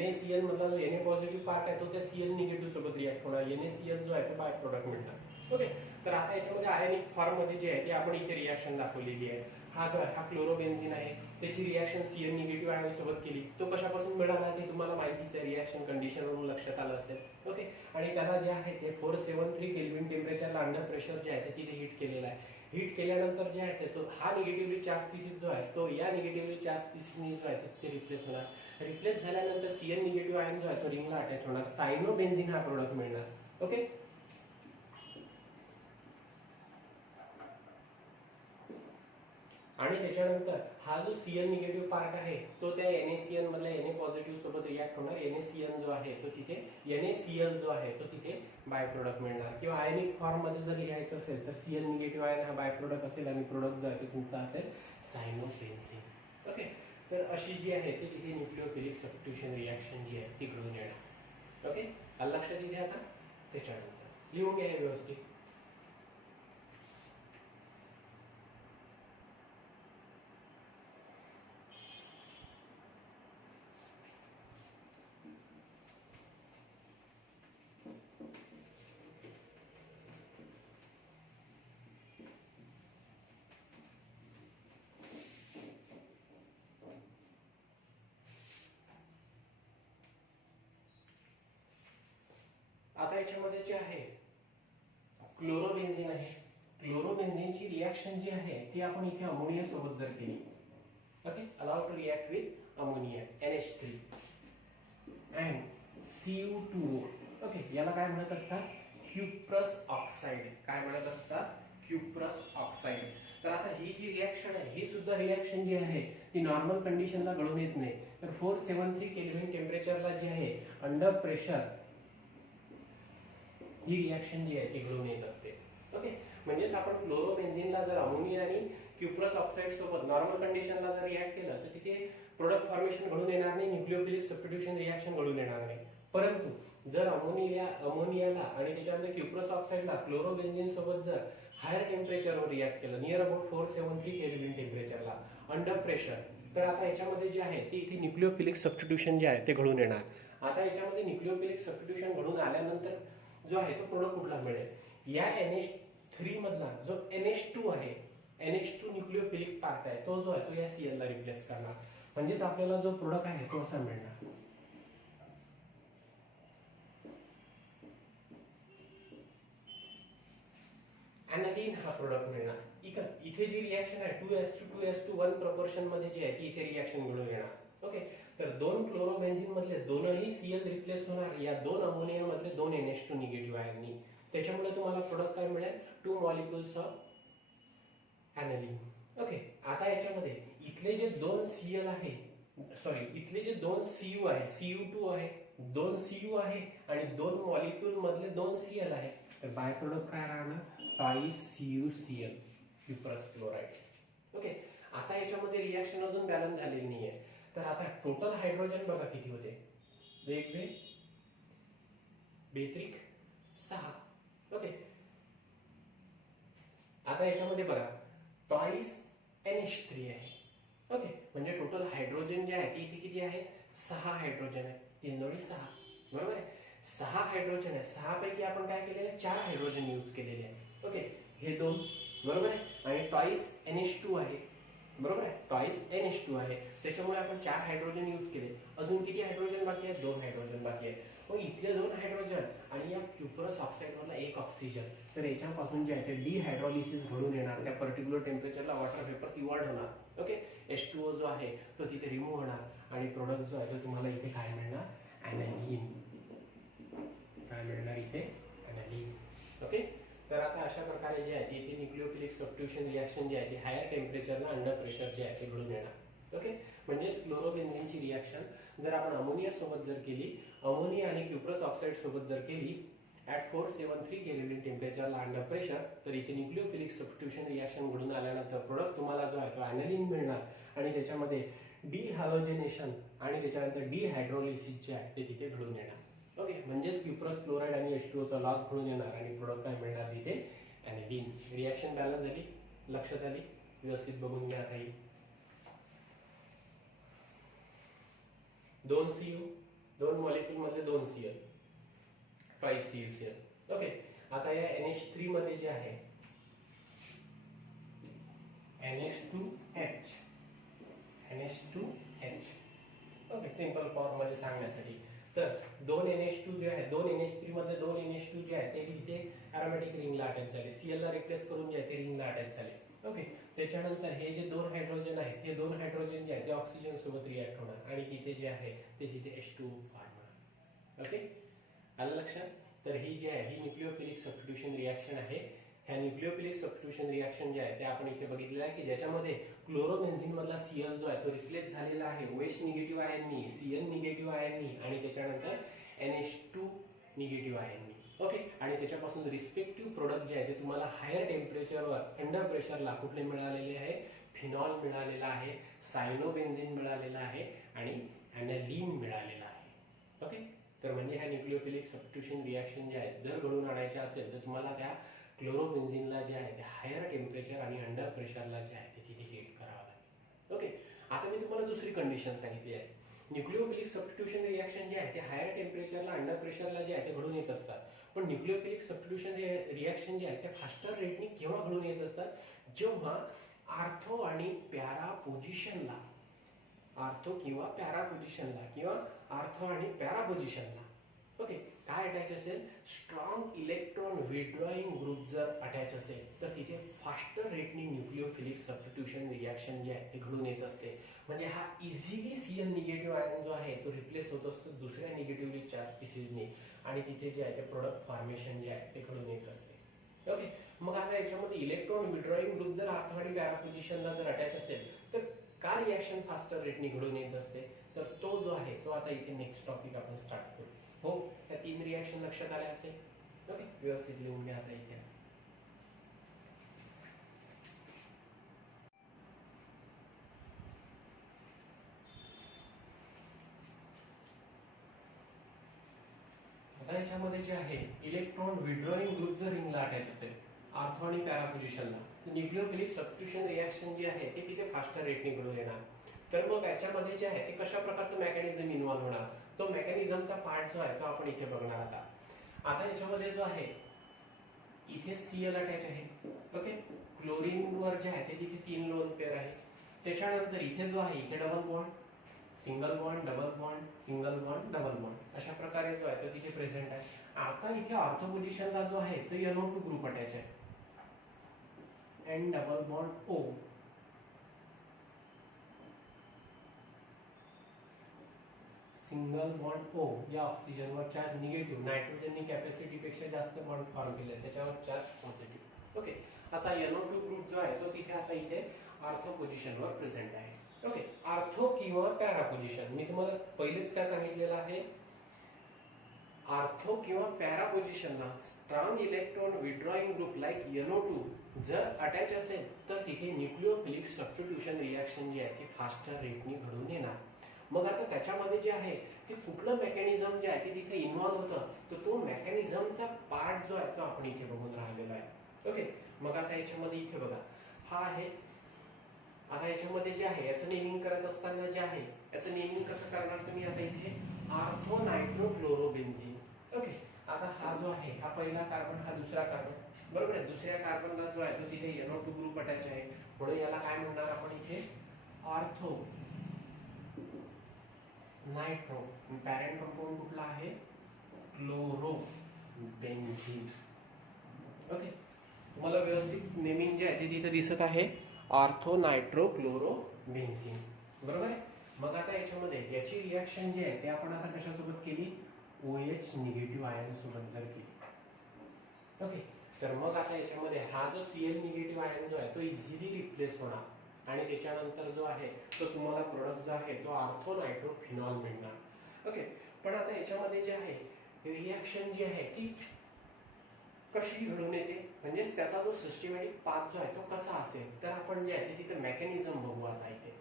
NaCN मधला जो Na पॉझिटिव्ह पार्ट आहे तो त्या CN निगेटिव्ह सोबत रिॲक्ट होणार. NaCN जो आहे तो बाय प्रोडक्ट मिळणार. ओके, तर आता याच्यामध्ये आयनिक फॉर्म मध्ये जे आहे ते आपण इथे रिएक्शन दाखवलेली आहे. हा जो आहे हा क्लोरोबेन्झीन आहे, त्याची रिएक्शन CN निगेटिव्ह आयन सोबत केली. तो कशापासून मिळाला ते तुम्हाला माहितीच आहे, रिएक्शन कंडिशन वरून लक्षात आलं असेल. ओके, आणि त्याला जे आहे ते 473 केल्विन टेम्परेचरला अंडर प्रेशर जे आहे ते तिथे हीट केलेला आहे. हीट केल्यानंतर जे आहे ते तो हा निगेटिव्हली चार्ज स्पीसीज जो आहे तो या निगेटिव्हली चार्ज स्पीसीजनी जो आहे ते रिप्लेस होणार. रिप्लेस झाल्यानंतर CN निगेटिव्ह आयन जो आहे तो रिंगला अटॅच होणार. सायनोबेन्झीन हा प्रोडक्ट मिळणार. ओके, आणि त्याच्यानंतर हा जो CN निगेटिव्ह पार्ट आहे तो त्या NaCN मधल्या Na पॉझिटिव्ह सोबत रिॲक्ट होणार. NaCN जो आहे तो तिथे NaCl जो आहे तो तिथे बाय प्रोडक्ट मिळणार. किंवा आयनिक फॉर्म मध्ये जर लिहायचं असेल तर CN निगेटिव्ह आयन हा बाय प्रोडक्ट असेल आणि प्रोडक्ट जो आहे तो तुमचा असेल सायनोबेन्झीन. ओके, तर अशी जी आहे ती तिथे न्यूक्लियोफिलिक सबस्टिट्यूशन रिॲक्शन जी आहे ती घडून येणार. ओके, आलं लक्षात इथे. आता त्याच्यानंतर लिहून घ्या व्यवस्थित. आता याच्यामध्ये जे आहे क्लोरोबेन्झीन आहे, क्लोरोबेन्झीनची रिएक्शन जी आहे ती आपण इथे अमोनिया सोबत जर केली. Okay, allow to react with ammonia NH3 and Cu2O. Okay, याला काय म्हणत असतात क्युप्रस ऑक्साइड. काय म्हणत असतात क्युप्रस ऑक्साईड. तर आता ही जी रिॲक्शन आहे ही सुद्धा रिॲक्शन जी आहे ती नॉर्मल कंडिशनला घडून येत नाही. तर 473 केल्विन टेम्परेचरला जी आहे अंडर प्रेशर ही रिॲक्शन जी आहे ती घडून येत असते. ओके, म्हणजेच आपण क्लोरोबेन्झिनला जर अमोनिया आणि क्युप्रस ऑक्साईड सोबत नॉर्मल कंडिशनला जर रिॲक्ट केलं तर तिथे प्रोडक्ट फॉर्मेशन घडून येणार नाही, न्यूक्लियोफिलिक सबस्टिट्यूशन रिॲक्शन घडून येणार नाही. परंतु जर अमोनियाला आणि त्याच्यानंतर क्युप्रस ऑक्साईडला क्लोरोबेन्झिन सोबत जर हायर टेम्परेचरवर रिॲक्ट केलं, नियर अबाउट 473 केल्विन टेम्परेचरला अंडर प्रेशर, तर आता याच्यामध्ये जे आहे ते इथे न्यूक्लियोफिलिक सबस्टिट्यूशन जे आहे ते घडून येणार. आता याच्यामध्ये न्यूक्लियोफिलिक सबस्टिट्यूशन घडून आल्यानंतर जो आहे तो प्रोडक्ट कुठला मिळेल, या NH3 मधला जो NH2 आहे, NH2 न्यूक्लियोफिलिक पार्ट आहे तो जो आहे तो या Cl ला रिप्लेस करणार. म्हणजेच आपल्याला जो प्रोडक्ट आहे तो असा मिळणार. ॲनालिन हा प्रोडक्ट मिळणार. इथे जी रिॲक्शन आहे 2s2 1 प्रपोर्शन मध्ये जी आहे ती इथे रिॲक्शन घडून येणार. ओके, तर दोन क्लोरोबेन्झिन मधले दोनही Cl रिप्लेस होणार या दोन अमोनिया मधले दोन NH2 निगेटिव्ह आयननी. त्याच्यामुळे तुम्हाला प्रोडक्ट काय मिळेल, 2 मॉलिक्युल्स ऑफ ॲनालिन. ओके, आता याच्यामध्ये इथले जे दोन Cl आहे, सॉरी इथले जे दोन Cu आहे, Cu2 आहे, दोन Cu आहे आणि दोन मॉलिक्युल मधले दोन Cl आहे. तर बाय प्रोडक्ट काय राहणार, TiCuCl क्युप्रस क्लोराईड. ओके, आता याच्यामध्ये रिॲक्शन अजून बॅलन्स झालेली नाहीये. तर आता टोटल हायड्रोजन बघा किती होते, वेगवेगळे बेत्रिक 6. ओके, आता याच्यामध्ये बघा टॉईस NH3 आहे. ओके, म्हणजे टोटल हायड्रोजन जे आहे ते इथे किती आहे, 6 हायड्रोजन आहे. 3 दोन्ही 6, बरोबर आहे. 6 हायड्रोजन आहे. 6 पैकी आपण काय केलेलं आहे, 4 हायड्रोजन यूज केलेले आहे. ओके, हे 2 बरोबर आहे आणि टॉईस NH2 आहे, बरोबर आहे. टॉईस NH2 आहे, त्याच्यामुळे आपण 4 हायड्रोजन यूज केले. अजून किती हायड्रोजन बाकी आहे, 2 हायड्रोजन बाकी आहे. मग इथले 2 हायड्रोजन आणि या क्युप्रस ऑक्साईड मधला 1 ऑक्सिजन, तर याच्यापासून जे आहे ते डिहायड्रोलिसिस घडून येणार. त्या पर्टिक्युलर टेम्परेचरला वॉटर वेपर्स इव्हॉल्व होणार. ओके, H2O जो आहे तो तिथे रिमूव्ह होणार आणि प्रोडक्ट जो आहे तो तुम्हाला इथे काय मिळणार, ॲनालिन. काय मिळणार इथे, ॲनालिन. ओके, तर आता अशा प्रकारे जे आहे इथे न्यूक्लियोफिलिक सबस्टिट्यूशन रिॲक्शन जे आहे ते हायर टेम्परेचरला अंडर प्रेशर जे आहे ते घडून येणार. ओके, म्हणजे क्लोरोबेन्झिनची रिॲक्शन जर आपण अमोनिया सोबत जर केली, अमोनिया आणि क्युप्रस ऑक्साईड सोबत जर केली ॲट 473 केल्विन टेम्परेचरला अंडर प्रेशर, तर इथे न्यूक्लियोफिलिक सबस्टिट्यूशन रिॲक्शन घडून आल्यानंतर प्रोडक्ट तुम्हाला जो आहे तो ॲनालिन मिळणार आणि त्याच्यामध्ये डिहालोजिनेशन आणि त्याच्यानंतर डिहायड्रोलिसिस जे आहे ते तिथे घडून येणार. ओके, म्हणजेच क्युप्रस क्लोराईड आणि H2O चा लॉस घडून येणार आणि प्रोडक्ट काय मिळणार तिथे, ॲनालिन. रिॲक्शन बॅलन्स झाली, लक्षात आली, व्यवस्थित बघून घ्या. आता 2 Cu, 2 मॉलिक्युल मधले 2 Cl, TiCuCl. ओके, आता या NH3 मध्ये जे आहे NH2H. ओके, सिंपल फॉर्म मध्ये सांगण्यासाठी तर 2 NH2 जे आहे, 2 NH3 मधले 2 NH2 जे आहे ते इथे एरोमॅटिक रिंगला अटॅच झाले, Cl ला रिप्लेस करून जे आहे ते रिंगला अटॅच झाले. ओके, त्याच्यानंतर हे जे 2 हायड्रोजन आहेत, हे 2 हायड्रोजन जे आहे ते ऑक्सिजन सोबत रिॲक्ट होणार आणि तिथे जे आहे ते तिथे H2O फॉर्म होणार. ओके, आलं लक्षात. तर ही जी आहे ही न्यूक्लियोफिलिक सबस्टिट्यूशन रिॲक्शन आहे. ह्या न्यूक्लियोफिलिक सबस्टिट्यूशन रिॲक्शन जे आहे ते आपण इथे बघितलेलं आहे की ज्याच्यामध्ये क्लोरोबेन्झिन मधला Cl जो आहे तो रिप्लेस झालेला आहे OH निगेटिव्ह आयननी, Cl निगेटिव्ह आयननी आणि त्याच्यानंतर NH2 निगेटिव्ह आयननी. ओके, आणि त्याच्यापासून रिस्पेक्टिव्ह प्रोडक्ट जे आहे ते तुम्हाला हायर टेम्परेचरवर अंडर प्रेशरला कुठले मिळालेले आहे, फिनॉल मिळालेला आहे, सायनोबेन्झिन मिळालेला आहे आणि ॲनालिन मिळालेला आहे. ओके, तर म्हणजे ह्या न्यूक्लियोफिलिक सबस्टिट्यूशन रिॲक्शन जे आहे जर घडून आणायचे असेल तर तुम्हाला त्या क्लोरोबेन्झिनला जे आहे ते हायर टेम्परेचर आणि अंडर प्रेशरला जे आहे ते तिथे हीट करावं लागेल. ओके, आता मी तुम्हाला दुसरी कंडिशन सांगितली आहे. न्यूक्लियोफिलिक सबस्टिट्यूशन रिॲक्शन जे आहे ते हायर टेम्परेचरला अंडर प्रेशरला जे आहे ते घडून येत असतात. पण न्यूक्लियोफिलिक सबस्टिट्यूशन रिॲक्शन जे आहे ते फास्टर रेटने केव्हा घडून येत असतात, जेव्हा आर्थो आणि पॅरा पोझिशनला, आर्थो किंवा पॅरा पोझिशनला किंवा आर्थो आणि पॅरा पोझिशनला ओके काय अटॅच असेल, स्ट्रॉंग इलेक्ट्रॉन विड्रॉइंग ग्रुप जर अटॅच असेल तर तिथे फास्टर रेटने न्यूक्लियोफिलिक सबस्टिट्यूशन रिॲक्शन जे आहे ते घडून येत असते. म्हणजे हा इझिली Cl निगेटिव्ह आयन जो आहे तो रिप्लेस होत असतो दुसऱ्या निगेटिव्हली चार्ज स्पीसीजने आणि तिथे जे आहे ते प्रोडक्ट फॉर्मेशन जे आहे ते घडून येत असते. ओके, मग आता याच्यामध्ये इलेक्ट्रॉन विड्रॉइंग ग्रुप जर ऑर्थो आणि पॅरा पोझिशनला जर अटॅच असेल तर का रिॲक्शन फास्टर रेटने घडून येत असते, तर तो जो आहे तो आता इथे नेक्स्ट टॉपिक आपण स्टार्ट करू. हो, त्या 3 रिॲक्शन लक्षात आल्या असेल. ओके, व्यवस्थित लिहून घ्या आता इथे. आता याच्यामध्ये जे आहे इलेक्ट्रॉन विड्रॉइंग ग्रुप जर रिंगला अटॅच असेल ऑर्थो आणि पॅरा पोझिशनला, तर न्यूक्लियोफिलिक सबस्टिट्यूशन रिॲक्शन जी आहे ते तिथे फास्टर रेटने घडून येणार. तर मग याच्यामध्ये जे आहे ते कशा प्रकारचं मेकॅनिझम इन्व्हॉल्व होणार, तो मेकॅनिझमचा पार्ट जो आहे तो आपण इथे बघणार आता. आता याच्यामध्ये जो आहे इथे Cl अटॅच आहे. ओके, क्लोरीन वर जे आहे ते तिथे 3 लोन पेअर आहे. त्याच्यानंतर इथे जो आहे इथे double bond, single bond, double bond, single bond, double bond, अशा प्रकारे जो आहे तो तिथे प्रेझेंट आहे. आता इथे ऑर्थो पोझिशनला जो आहे तो NO2 ग्रुप अटॅच आहे, N double bond O. Single bond O या ऑक्सिजनवर चार्ज निगेटिव्ह, नायट्रोजननी कॅपॅसिटी पेक्षा जास्त बॉन्ड फॉर्म केले, त्याच्यावर चार्ज पॉझिटिव्ह. ओके, असा NO2 ग्रुप जो आहे तो तिथे आता इथे ऑर्थो पोझिशनवर प्रेझेंट आहे. ओके, ऑर्थो किंवा पॅरा पोझिशन, मी तुम्हाला पहिलेच काय सांगितलेलं आहे, ऑर्थो किंवा पॅरा पोझिशनला strong electron withdrawing group like NO2 जर अटॅच असेल तर तिथे न्यूक्लियोफिलिक सबस्टिट्यूशन रिॲक्शन जी आहे ती फास्टर रेटने घडून येणार. मग आता त्याच्यामध्ये जे आहे ते कुठलं मेकॅनिझम जे आहे ते तिथे इन्व्हॉल्व होतं, तर तो मेकॅनिझमचा पार्ट जो आहे तो आपण इथे बघून राहिलेला आहे. ओके, मग आता याच्यामध्ये इथे बघा हा आहे. आता याच्यामध्ये जे आहे याचं नेमिंग करत असताना जे आहे याचं नेमिंग कसं करणार तुम्ही, आता इथे ऑर्थो नायट्रोक्लोरोबेन्झीन. ओके, आता हा जो आहे हा पहिला कार्बन, हा दुसरा कार्बन, बरोबर आहे. दुसऱ्या कार्बनला जो आहे तो तिथे NO2 ग्रुप अटॅच आहे, म्हणून याला काय म्हणणार आपण इथे ऑर्थो नायट्रो. पॅरेंट कंपाऊंड कुठला आहे, क्लोरोबेन्झीन. ओके, तुम्हाला व्यवस्थित नेमिंग जे आहे ते तिथे दिसत आहे, ऑर्थो नायट्रो क्लोरोबेन्झीन, बरोबर आहे. मग आता याच्यामध्ये याची रिॲक्शन जी आहे ते आपण आता कशासोबत केली, OH निगेटिव्ह आयन सोबत जर केली. ओके, तर मग आता याच्यामध्ये हा जो Cl निगेटिव्ह आयन जो आहे तो इझिली रिप्लेस होणार आणि त्याच्यानंतर जो आहे तो तुम्हाला प्रोडक्ट जो आहे तो ऑर्थो नायट्रोफिनॉल मिळणार. ओके, पण आता याच्यामध्ये जे आहे रिॲक्शन जी आहे ती कशी घडून येते, म्हणजेच त्याचा जो सिस्टमॅटिक पाथ जो आहे तो कसा असेल, तर आपण जे आहे तिथे मेकॅनिझम बघू आता इथे.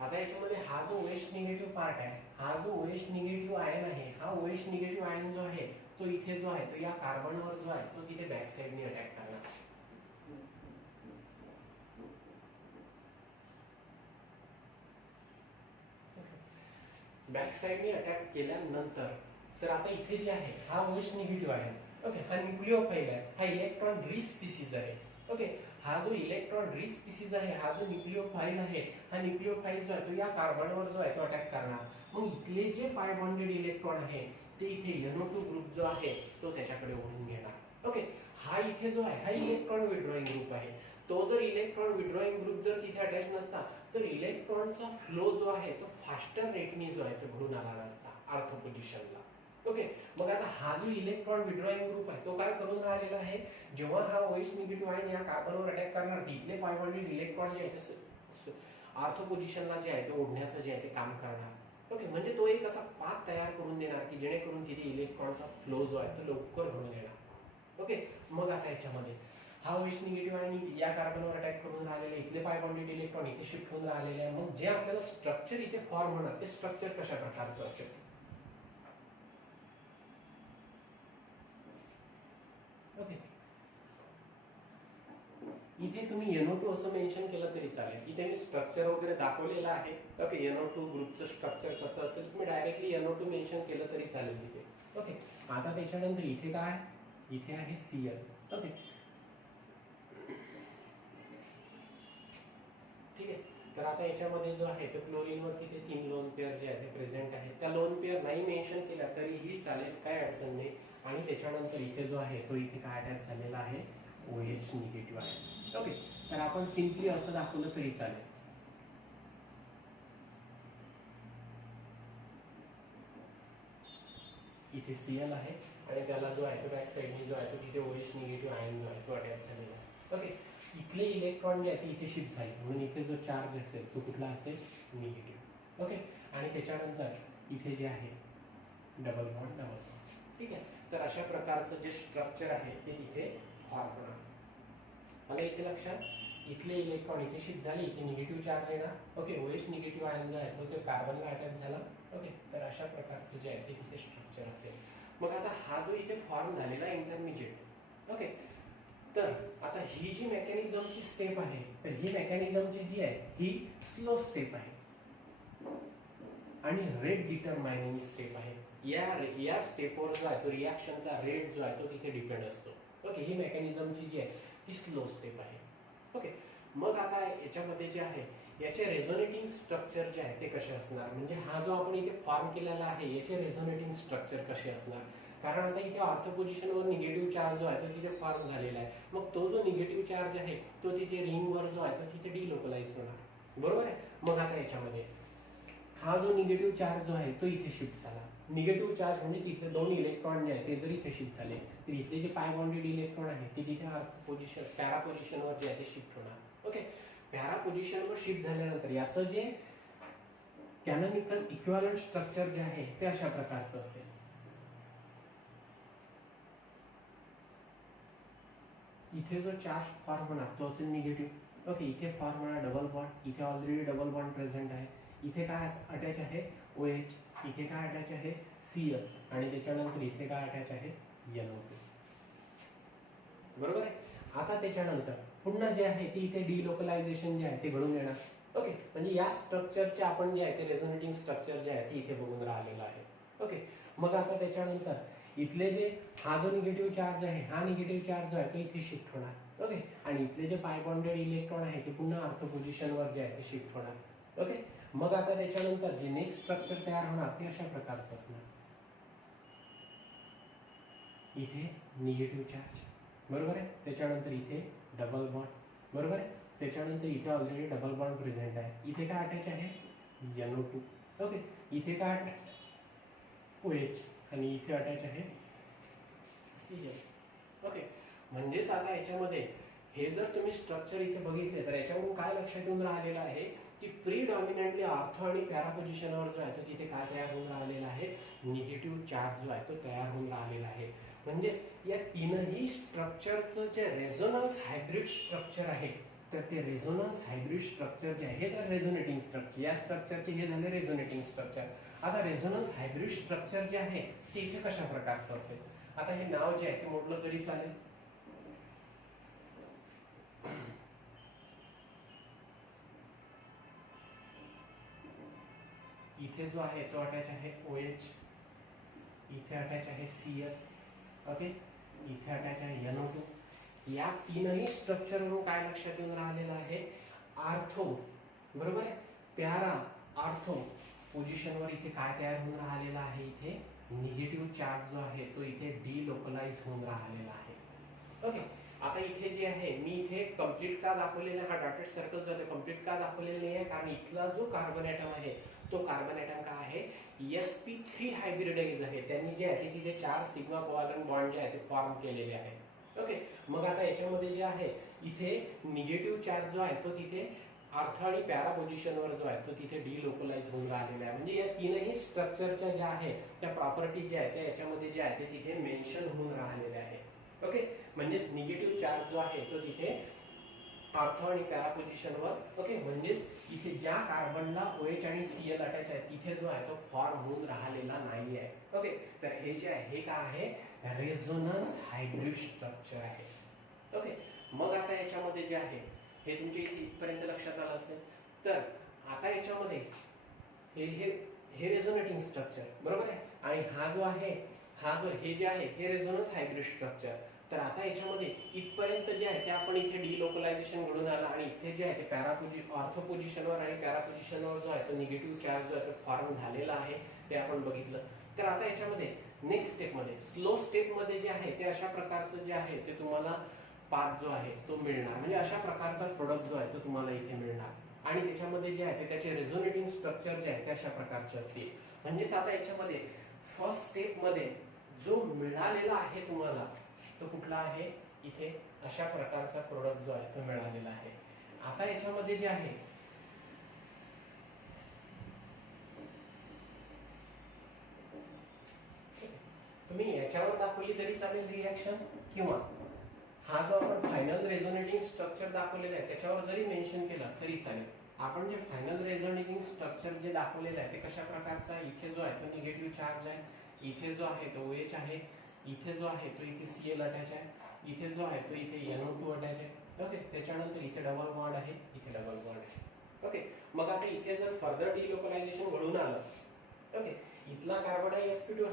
आता याच्यामध्ये हा जो OH निगेटिव्ह पार्ट आहे, हा जो OH निगेटिव्ह आयन आहे, हा OH निगेटिव्ह आयन जो आहे तो इथे जो आहे तो या कार्बनवर जो आहे तो तिथे बॅक साइडने अटॅक करणार. बॅक साइडने अटॅक केल्यानंतर तर आता इथे जे आहे हा OH निगेटिव्ह आहे. ओके, हा न्यूक्लियोफाइल आहे, हा इलेक्ट्रॉन रिच स्पीसीज आहे. ओके, हा जो इलेक्ट्रॉन रिच स्पीसीज आहे, हा जो न्यूक्लियोफाइल आहे, हा न्यूक्लियोफाइल जो आहे तो या कार्बनवर जो आहे तो अटॅक करणार. मग इथले जे पाय बॉन्डेड इलेक्ट्रॉन आहे ते इथे NO2 ग्रुप जो आहे तो त्याच्याकडे ओढून घेणार. ओके, हा इथे जो आहे हा इलेक्ट्रॉन विड्रॉइंग ग्रुप आहे. तो जर इलेक्ट्रॉन विड्रॉइंग ग्रुप जर तिथे अटॅच नसता तर इलेक्ट्रॉनचा फ्लो जो आहे तो फास्टर रेटने जो आहे तो घडून आला नसता ऑर्थो पोझिशनला. ओके, मग आता हा जो इलेक्ट्रॉन विड्रॉइंग ग्रुप आहे तो काय करून राहिलेला आहे, जेव्हा हा OH निगेटिव्ह आयन या कार्बनवर अटॅक करणार तिथले पाय बॉन्डेड इलेक्ट्रॉन जे आहे ऑर्थो पोझिशनला जे आहे ते ओढण्याचं जे आहे ते काम करणार. ओके, म्हणजे तो एक असा पाथ तयार करून देणार की जेणेकरून तिथे इलेक्ट्रॉनचा फ्लो जो आहे तो लवकर घडून येणार. ओके, मग आता याच्यामध्ये हा OH निगेटिव्ह आयन या कार्बनवर अटॅक करून राहिलेले इथले पाय बॉन्डेड इलेक्ट्रॉन इथे शिफ्ट होऊन राहिलेले आहे. मग जे आपल्याला स्ट्रक्चर इथे फॉर्म होणार ते स्ट्रक्चर कशा प्रकारचं असेल, ओके, इथे तुम्ही NO2 असं मेन्शन केलं तरी चालेल. इथे मी स्ट्रक्चर वगैरे दाखवलेलं आहे. ओके, NO2 ग्रुपचं स्ट्रक्चर कसं असेल तुम्ही डायरेक्टली NO2 मेन्शन केलं तरी चालेल तिथे. ओके, आता त्याच्यानंतर इथे काय, इथे आहे Cl. ओके, ठीक आहे. तर आता याच्यामध्ये जो आहे तो क्लोरीनवर तिथे 3 लोन पेअर जे आहे ते प्रेझेंट आहे. त्या लोन पेअर नाही मेन्शन केला तरीही चालेल, काय अडचण नाही. आणि त्याच्यानंतर इथे जो आहे तो इथे काय अटॅच झालेला आहे, OH निगेटिव्ह आहे. ओके, तर आपण सिम्पली असं दाखवलं तरी चालेल. इथे इथे Cl आहे आणि त्याला जो आहे तो बॅक साईडने जो आहे तो तिथे OH निगेटिव्ह आयन जो आहे तो अटॅच झालेला आहे. ओके, इथले इलेक्ट्रॉन जे आहे ते इथे शिफ्ट झाले म्हणून इथे जो चार्ज असेल तो कुठला असेल निगेटिव्ह. ओके, आणि त्याच्यानंतर इथे जे आहे डबल बॉन्ड. ठीक आहे, तर अशा प्रकारचं जे स्ट्रक्चर आहे ते तिथे फॉर्म होणार. मला इथे लक्षात, इथले इलेक्ट्रॉन इथे शिफ्ट झाले, इथे निगेटिव्ह चार्ज येणार. ओके, OH निगेटिव्ह आयन जो आहे तो कार्बनला अटॅच झाला. ओके, तर अशा प्रकारचं जे आहे ते तिथे स्ट्रक्चर असेल. मग आता हा जो इथे फॉर्म झालेला इंटरमिजिएट. ओके, तर आता ही जी मेकॅनिझमची स्टेप आहे तर ही मेकॅनिझमची जी आहे ही स्लो स्टेप आहे आणि रेट डिटरमाइनिंग स्टेप आहे. या स्टेपवर जो आहे तो रिॲक्शनचा रेट जो आहे तो तिथे डिपेंड असतो. ओके, ही मेकॅनिझमची जी आहे ती स्लो स्टेप आहे. ओके, मग आता याच्यामध्ये जे आहे याचे रेझोनेटिंग स्ट्रक्चर जे आहे ते कसे असणार, म्हणजे हा जो आपण इथे फॉर्म केलेला आहे याचे रेझोनेटिंग स्ट्रक्चर कसे असणार. कारण आता इथे ऑर्थो पोझिशनवर निगेटिव्ह चार्ज जो आहे तो तिथे फॉर्म झालेला आहे. मग तो जो निगेटिव्ह चार्ज आहे तो तिथे रिंगवर जो आहे तो तिथे डिलोकलाइज होणार. बरोबर आहे. मग आता याच्यामध्ये हा जो निगेटिव्ह चार्ज जो आहे तो इथे शिफ्ट झाला. निगेटिव्ह चार्ज म्हणजे तिथले दोन इलेक्ट्रॉन जे आहे ते जर इथे शिफ्ट झाले तर इथले जे पाय बॉन्डेड इलेक्ट्रॉन आहे ते तिथे अर्थ पोझिशन पॅरा पोझिशनवर जे आहे ते शिफ्ट होणार. ओके, पॅरा पोझिशनवर शिफ्ट झाल्यानंतर याचं जे कॅनॉनिकल इक्विव्हॅलंट स्ट्रक्चर जे आहे ते अशा प्रकारचं असेल. इथे जो चार्ज फॉर्म होणार तो असेल निगेटिव्ह. ओके, इथे फॉर्म होणार डबल बॉन्ड, इथे ऑलरेडी डबल बॉन्ड प्रेझेंट आहे. इथे काय अटॅच आहे OH, इथे काय अटॅच आहे Cl आणि त्याच्यानंतर इथे काय अटॅच आहे NO2. बरोबर आहे. आता त्याच्यानंतर पुन्हा जे आहे ते इथे डिलोकलायझेशन जे आहे ते घडून येणार. ओके, म्हणजे या स्ट्रक्चरचे आपण जे आहे ते रेझोनेटिंग स्ट्रक्चर जे आहे ते इथे बघून राहिलेलं आहे. ओके, मग आता त्याच्यानंतर इथले जे हा जो निगेटिव्ह चार्ज आहे हा निगेटिव्ह चार्ज जो आहे तो इथे शिफ्ट होणार. ओके, आणि इथले जे पाय बॉन्डेड इलेक्ट्रॉन आहे ते पुन्हा अर्थ पोझिशनवर जे आहे ते शिफ्ट होणार. ओके, मग आता त्याच्यानंतर जे नेक्स्ट स्ट्रक्चर तयार होणार ते अशा प्रकारचं असणार. इथे निगेटिव्ह चार्ज, बरोबर आहे. त्याच्यानंतर इथे डबल बॉन्ड, बरोबर आहे. त्याच्यानंतर इथे ऑलरेडी डबल बॉन्ड प्रेझेंट आहे. इथे काय अटॅच आहे NO2. ओके, इथे काय OH आणि इथे अटॅच आहे Cl. ओके, म्हणजेच आता याच्यामध्ये हे जर तुम्ही स्ट्रक्चर इथे बघितले तर याच्यावरून काय लक्षात येऊन राहिलेलं आहे की प्रीडॉमिनंटली ऑर्थो आणि पॅरा पोझिशनवर जो आहे तो तिथे काय तयार होऊन राहिलेला आहे निगेटिव्ह चार्ज जो आहे तो तयार होऊन राहिलेला आहे. म्हणजेच या तीनही स्ट्रक्चरचं जे रेझोनन्स हायब्रिड स्ट्रक्चर आहे तर ते रेझोनन्स हायब्रिड स्ट्रक्चर जे आहे हे तर रेझोनेटिंग स्ट्रक्चर, या स्ट्रक्चरचे हे झाले रेझोनेटिंग स्ट्रक्चर. आता रेझोनन्स हायब्रिड स्ट्रक्चर जे आहे ते इथे कशा प्रकारचं असेल. आता हे नाव जे आहे ते म्हटलं तरी चालेल. इथे जो आहे तो अटॅच आहे OH, इथे अटॅच आहे Cl. ओके, इथे अटॅच आहे NO2. या तीनही स्ट्रक्चरवरून काय लक्षात येऊन राहिलेलं आहे आर्थो, बरोबर आहे, पॅरा आर्थो पोझिशनवर इथे काय तयार होऊन राहिलेला आहे इथे निगेटिव्ह चार्ज जो आहे तो इथे डिलोकलाइज होऊन राहिलेला आहे. ओके, आता इथे जे आहे मी इथे कंप्लीट का दाखवलेला, हा डॉटेड सर्कल जो आहे कंप्लीट का दाखवलेला नाही आहे कारण इथला जो कार्बन ॲटम आहे तो कार्बन ॲटम काय आहे sp3 हायब्रिडाइज आहे. त्यांनी जे आहे तिथे 4 सिग्मा कोव्हॅलेंट बॉन्ड जे आहे ते फॉर्म केलेले आहे. ओके, मग आता याच्यामध्ये जे आहे इथे निगेटिव्ह चार्ज जो आहे तो तिथे ऑर्थो आणि पॅरा पोझिशनवर जो आहे तो तिथे डिलोकलाइज होऊन राहिलेला आहे. म्हणजे या तीनही स्ट्रक्चरच्या ज्या आहे त्या प्रॉपर्टी ज्या आहेत त्या याच्यामध्ये जे आहे ते तिथे मेन्शन होऊन राहिलेले आहे. ओके, म्हणजेच निगेटिव्ह चार्ज जो आहे तो तिथे ऑर्थो आणि पॅरा पोझिशनवर. ओके, म्हणजेच इथे ज्या कार्बनला OH आणि Cl अटॅच आहे तिथे जो आहे तो फॉर्म होऊन राहिलेला नाही आहे. ओके, तर हे जे आहे हे काय आहे रेझोनन्स हायब्रिड स्ट्रक्चर आहे. ओके, मग आता याच्यामध्ये जे आहे हे तुमच्या इथे इथपर्यंत लक्षात आलं असेल. तर आता याच्यामध्ये हे रेझोनेटिंग स्ट्रक्चर, बरोबर आहे, आणि हा जो आहे हे जे आहे हे रेझोनन्स हायब्रिड स्ट्रक्चर. तर आता याच्यामध्ये इथपर्यंत जे आहे ते आपण इथे डिलोकलायझेशन घडून आलं आणि इथे जे आहे ते ऑर्थो पोझिशनवर आणि पॅरा पोझिशनवर जो आहे तो निगेटिव्ह चार्ज जो आहे तो फॉर्म झालेला आहे ते आपण बघितलं. तर आता याच्यामध्ये नेक्स्ट स्टेपमध्ये स्लो स्टेपमध्ये जे आहे ते अशा प्रकारचं जे आहे ते तुम्हाला पाथ जो आहे तो मिळणार. म्हणजे अशा प्रकारचा प्रोडक्ट जो आहे तो तुम्हाला इथे मिळणार आणि त्याच्यामध्ये जे आहे ते त्याचे रेझोनेटिंग स्ट्रक्चर जे आहे ते अशा प्रकारचे असतील. म्हणजेच आता याच्यामध्ये फर्स्ट स्टेपमध्ये जो मिळालेला आहे तुम्हाला तो कुठला आहे, इथे अशा प्रकारचा प्रोडक्ट जो आहे तो मिळालेला आहे. आता याच्यामध्ये जे आहे तुम्ही याच्यावर दाखवली तरी चालेल रिॲक्शन, किंवा हा जो आपण फायनल रेझोनेटिंग स्ट्रक्चर दाखवलेला आहे त्याच्यावर जरी मेन्शन केला तरी चालेल. आपण जे फायनल रेझोनेटिंग स्ट्रक्चर जे दाखवलेलं आहे ते कशा प्रकारचा आहे, इथे जो आहे तो निगेटिव्ह चार्ज आहे, इथे जो आहे तो OH आहे, इथे जो आहे तो इथे Cl अटॅच आहे, इथे जो आहे तो इथे NO2 अटॅच आहे. ओके, त्याच्यानंतर इथे डबल बॉन्ड आहे, इथे डबल बॉन्ड आहे. ओके, मग आता इथे जर फर्दर डिलोकलायझेशन घडून आलं, ओके, इथला कार्बन आहे sp2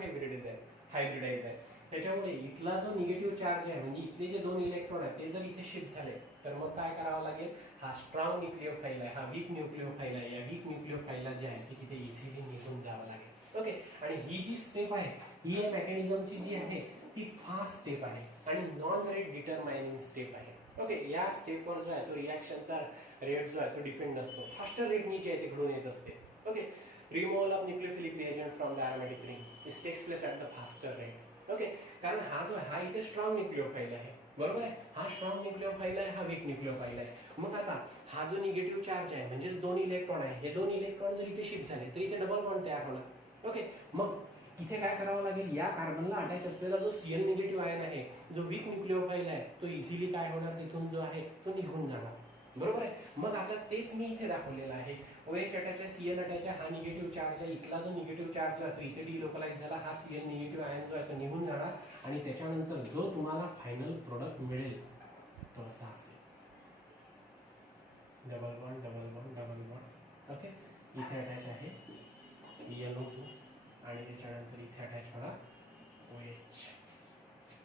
हायब्रिडाइज आहे, त्याच्यामुळे इथला जो निगेटिव्ह चार्ज आहे म्हणजे इथले जे 2 इलेक्ट्रॉन आहेत ते जर इथे शिफ्ट झाले तर मग काय करावं लागेल, हा स्ट्रॉंग न्यूक्लिओफाइल आहे, हा वीक न्यूक्लिओफाइल आहे, या वीक न्यूक्लिओफाइलला जे आहे ते तिथे इझिली निघून जावं लागेल. ओके, आणि ही जी स्टेप आहे ही या मेकॅनिझमची जी आहे ती फास्ट स्टेप आहे आणि नॉन रेट डिटरमाइनिंग स्टेप आहे. ओके, या स्टेपवर जो आहे तो रिॲक्शनचा रेट जो आहे तो डिपेंड नसतो, फास्टर रेटनी जे आहे ते घडून येत असते. Okay, removal of nucleophilic reagent from the aromatic ring it takes place at the faster rate. Okay, कारण हा जो आहे हा इथे स्ट्रॉंग न्यूक्लिओफाइल आहे, बरोबर आहे, हा स्ट्रॉंग न्यूक्लिओफाइल आहे, हा वीक न्यूक्लिओफाइल आहे. मग आता हा जो निगेटिव्ह चार्ज आहे म्हणजेच 2 इलेक्ट्रॉन आहे, हे 2 इलेक्ट्रॉन जर इथे शिफ्ट झाले तर इथे डबल बॉन्ड तयार होणार. ओके, मग इथे काय करावं लागेल, या कार्बनला अटॅच असलेला जो Cl निगेटिव्ह आयन आहे, जो वीक न्यूक्लिओफाइल आहे, तो इझिली काय होणार, तिथून जो आहे तो निघून जाणार, बरोबर आहे. मग आता तेच मी इथे दाखवलेलं आहे, OH अटॅच आहे, Cl अटॅच आहे, हा निगेटिव्ह चार्ज आहे, इथला जो निगेटिव्ह चार्ज आहे तो इथे डिलोकलाइज झाला, हा Cl निगेटिव्ह आयन जो आहे तो निघून जाणार आणि त्याच्यानंतर जो तुम्हाला फायनल प्रोडक्ट मिळेल तो असा असेल, double bond double bond double bond. Okay, इथे अटॅच आहे NO2 आणि त्याच्यानंतर इथे अटॅच होणार OH,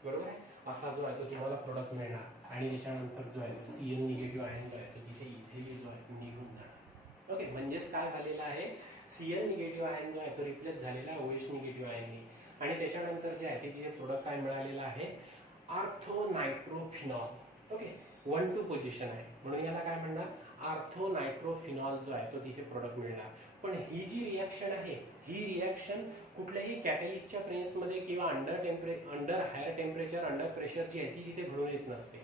बरोबर आहे. असा जो आहे तो तुम्हाला प्रोडक्ट मिळणार आणि त्याच्यानंतर जो आहे Cl निगेटिव्ह आयन जो आहे तो तिथे इझिली जो आहे निघून जाणार. ओके, म्हणजेच काय झालेलं आहे, Cl निगेटिव्ह आयन जो आहे तो रिप्लेस झालेला आहे OH निगेटिव्ह आयनने आणि त्याच्यानंतर जे आहे ते तिथे प्रोडक्ट काय मिळालेलं आहे, ऑर्थो नायट्रोफिनॉल. ओके, 1-2 पोझिशन आहे म्हणून याला काय म्हणणार, ऑर्थो नायट्रोफिनॉल जो आहे तो तिथे प्रोडक्ट मिळणार. पण ही जी रिॲक्शन आहे ही रिॲक्शन कुठल्याही कॅटलिस्टच्या प्रेसमध्ये किंवा under higher temperature under pressure जी आहे ती तिथे घडून येत नसते.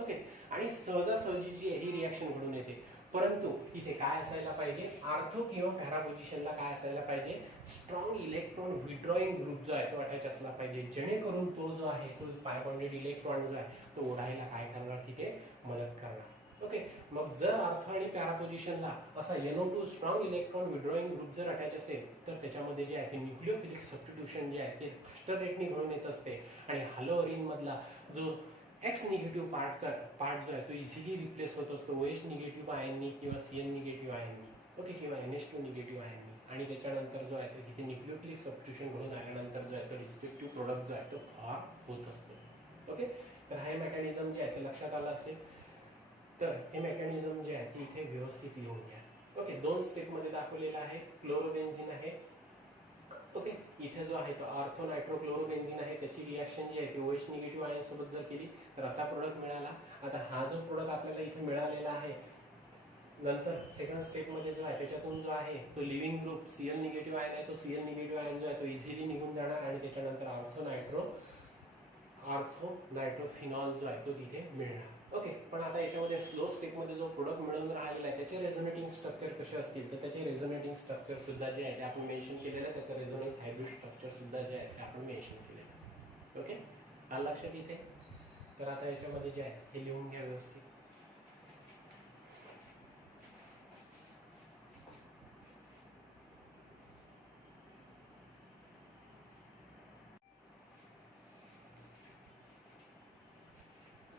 ओके, आणि सहजासहजी जी आहे ही रिॲक्शन घडून येते, परंतु इथे काय असायला पाहिजे, आर्थो किंवा पॅरा पोझिशनला काय असायला पाहिजे, स्ट्रॉंग इलेक्ट्रॉन विड्रॉइंग ग्रुप जो आहे तो अटॅच असला पाहिजे, जेणेकरून तो जो आहे तो पाय बॉन्डेड इलेक्ट्रॉन जो आहे तो ओढायला काय करणार, तिथे मदत करणार. ओके, मग जर आर्थो आणि पॅरा पोझिशनला असा NO2 strong electron withdrawing group जर अटॅच असेल तर त्याच्यामध्ये जे आहे ते न्यूक्लियोफिलिक सबस्टिट्यूशन जे आहे ते फास्टर रेटने घडून येत असते आणि हॅलोअरिन मधला जो X निगेटिव्ह पार्ट जो आहे तो इझिली रिप्लेस होत असतो OH निगेटिव्ह आयननी किंवा Cl निगेटिव्ह आयननी. ओके, किंवा NH2 निगेटिव्ह आयननी आणि त्याच्यानंतर जो आहे तो तिथे न्यूक्लियोफिलिक सबस्टिट्यूशन घडून आल्यानंतर जो आहे तो रिस्पेक्टिव्ह प्रोडक्ट जो आहे तो फॉर्म होत असतो. ओके, तर हे मेकॅनिझम जे आहे ते लक्षात आलं असेल. तर हे मेकॅनिझम जे आहे ते इथे व्यवस्थित लिहून घ्या. ओके, 2 स्टेपमध्ये दाखवलेला आहे, क्लोरोबेन्झिन आहे. ओके, इथे जो आहे तो ऑर्थो नायट्रोक्लोरोबेन्झिन आहे, त्याची रिॲक्शन जी आहे ती OH निगेटिव्ह आयन सोबत जर केली तर असा प्रोडक्ट मिळाला. आता हा जो प्रोडक्ट आपल्याला इथे मिळालेला आहे नंतर सेकंड स्टेपमध्ये जो आहे त्याच्यातून जो आहे तो living group Cl negative ion आहे, तो Cl निगेटिव्ह आयन जो आहे तो इझिली निघून जाणार आणि त्याच्यानंतर ऑर्थो नायट्रोफिनॉल जो आहे तो तिथे मिळणार. ओके, पण आता याच्यामध्ये स्लो स्टेपमध्ये जो प्रोडक्ट मिळून राहिलेला आहे त्याचे रेझोनेटिंग स्ट्रक्चर कसे असतील तर त्याचे रेझोनेटिंग स्ट्रक्चर सुद्धा जे आहे ते आपण मेन्शन केलेलं आहे, त्याचं रेझोनन्स हायब्रिड स्ट्रक्चर सुद्धा जे आहे ते आपण मेन्शन केलेलं आहे. ओके, आलं लक्षात इथे. तर आता याच्यामध्ये जे आहे हे लिहून घ्या व्यवस्थित.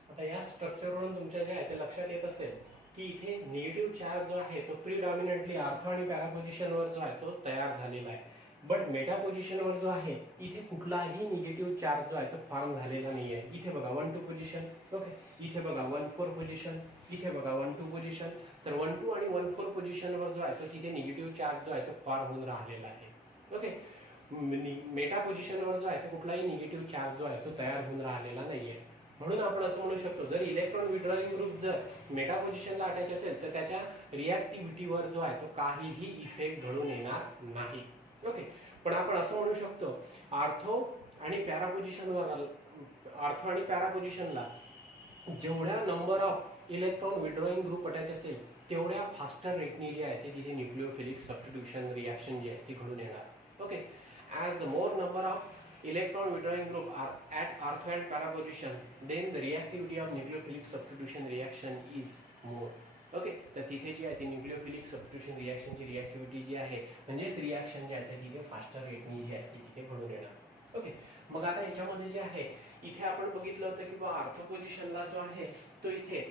आता या स्ट्रक्चरवरून तुमच्या जे आहे ते लक्षात येत असेल की इथे निगेटिव्ह चार्ज जो आहे तो प्रिडॉमिनंटली ऑर्थो आणि पॅरा पोझिशनवर जो आहे तो तयार झालेला आहे, बट मेटा पोझिशनवर जो आहे इथे कुठलाही निगेटिव्ह चार्ज जो आहे तो फॉर्म झालेला नाही आहे. इथे बघा 1-2 पोझिशन, ओके, इथे बघा 1-4 पोझिशन, इथे बघा 1-2 पोझिशन. तर 1-2 आणि 1-4 पोझिशनवर जो आहे तो तिथे निगेटिव्ह चार्ज जो आहे तो फॉर्म होऊन राहिलेला आहे. ओके, मेटा पोझिशनवर जो आहे तो कुठलाही निगेटिव्ह चार्ज जो आहे तो तयार होऊन राहिलेला नाहीये. म्हणून आपण असं म्हणू शकतो जर इलेक्ट्रॉन विड्रॉइंग ग्रुप जर मेटा पोझिशनला अटॅच असेल तर त्याच्या रिॲक्टिव्हिटीवर जो आहे तो काहीही इफेक्ट घडून येणार नाही. ओके, पण आपण असं म्हणू शकतो ऑर्थो आणि पॅरा पोझिशनवर ऑर्थो आणि पॅरा पोझिशनला जेवढ्या number of electron withdrawing group attach असेल तेवढ्या फास्टर रेटनी जे आहे ते तिथे न्यूक्लिओफिलिक सबस्टिट्यूशन रिॲक्शन जी आहे ती घडून येणार. Okay, as the more number of electron withdrawing group are at ortho and para position then the reactivity of nucleophilic substitution reaction is more. Okay, तर तिथे जी आहे ती न्यूक्लिओफिलिक सबस्टिट्यूशन रिॲक्शनची रिॲक्टिव्हिटी जी आहे म्हणजेच रिॲक्शन जे आहे ते तिथे फास्टर रेटनी जी आहे ती तिथे घडून येणार. ओके, मग आता याच्यामध्ये जे आहे इथे आपण बघितलं होतं की ऑर्थो पोझिशनला जो आहे तो इथे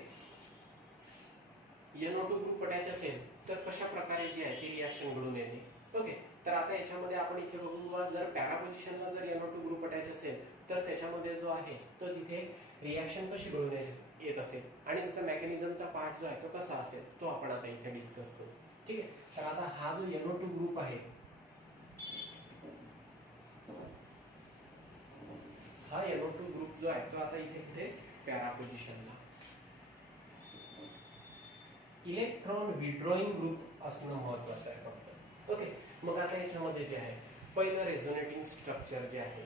NO2 ग्रुप अटॅच असेल तर कशा प्रकारे जी आहे ती रिॲक्शन घडून येते. ओके, तर आता याच्यामध्ये आपण इथे बघू जर पॅरा पोझिशनला जर NO2 ग्रुप अटॅच असेल तर त्याच्यामध्ये जो आहे तो तिथे रिॲक्शन कशी घडून येत असेल आणि त्याचा मेकॅनिझमचा पार्ट जो आहे तो कसा असेल तो आपण आता इथे डिस्कस करू. ठीक आहे, तर आता हा जो NO2 ग्रुप आहे हा NO2 ग्रुप जो आहे तो आता इथे कुठे पॅरा पोझिशनला इलेक्ट्रॉन विड्रॉइंग ग्रुप असणं महत्वाचं आहे फक्त. ओके, मग आता याच्यामध्ये जे आहे पहिलं रेझोनेटिंग स्ट्रक्चर जे आहे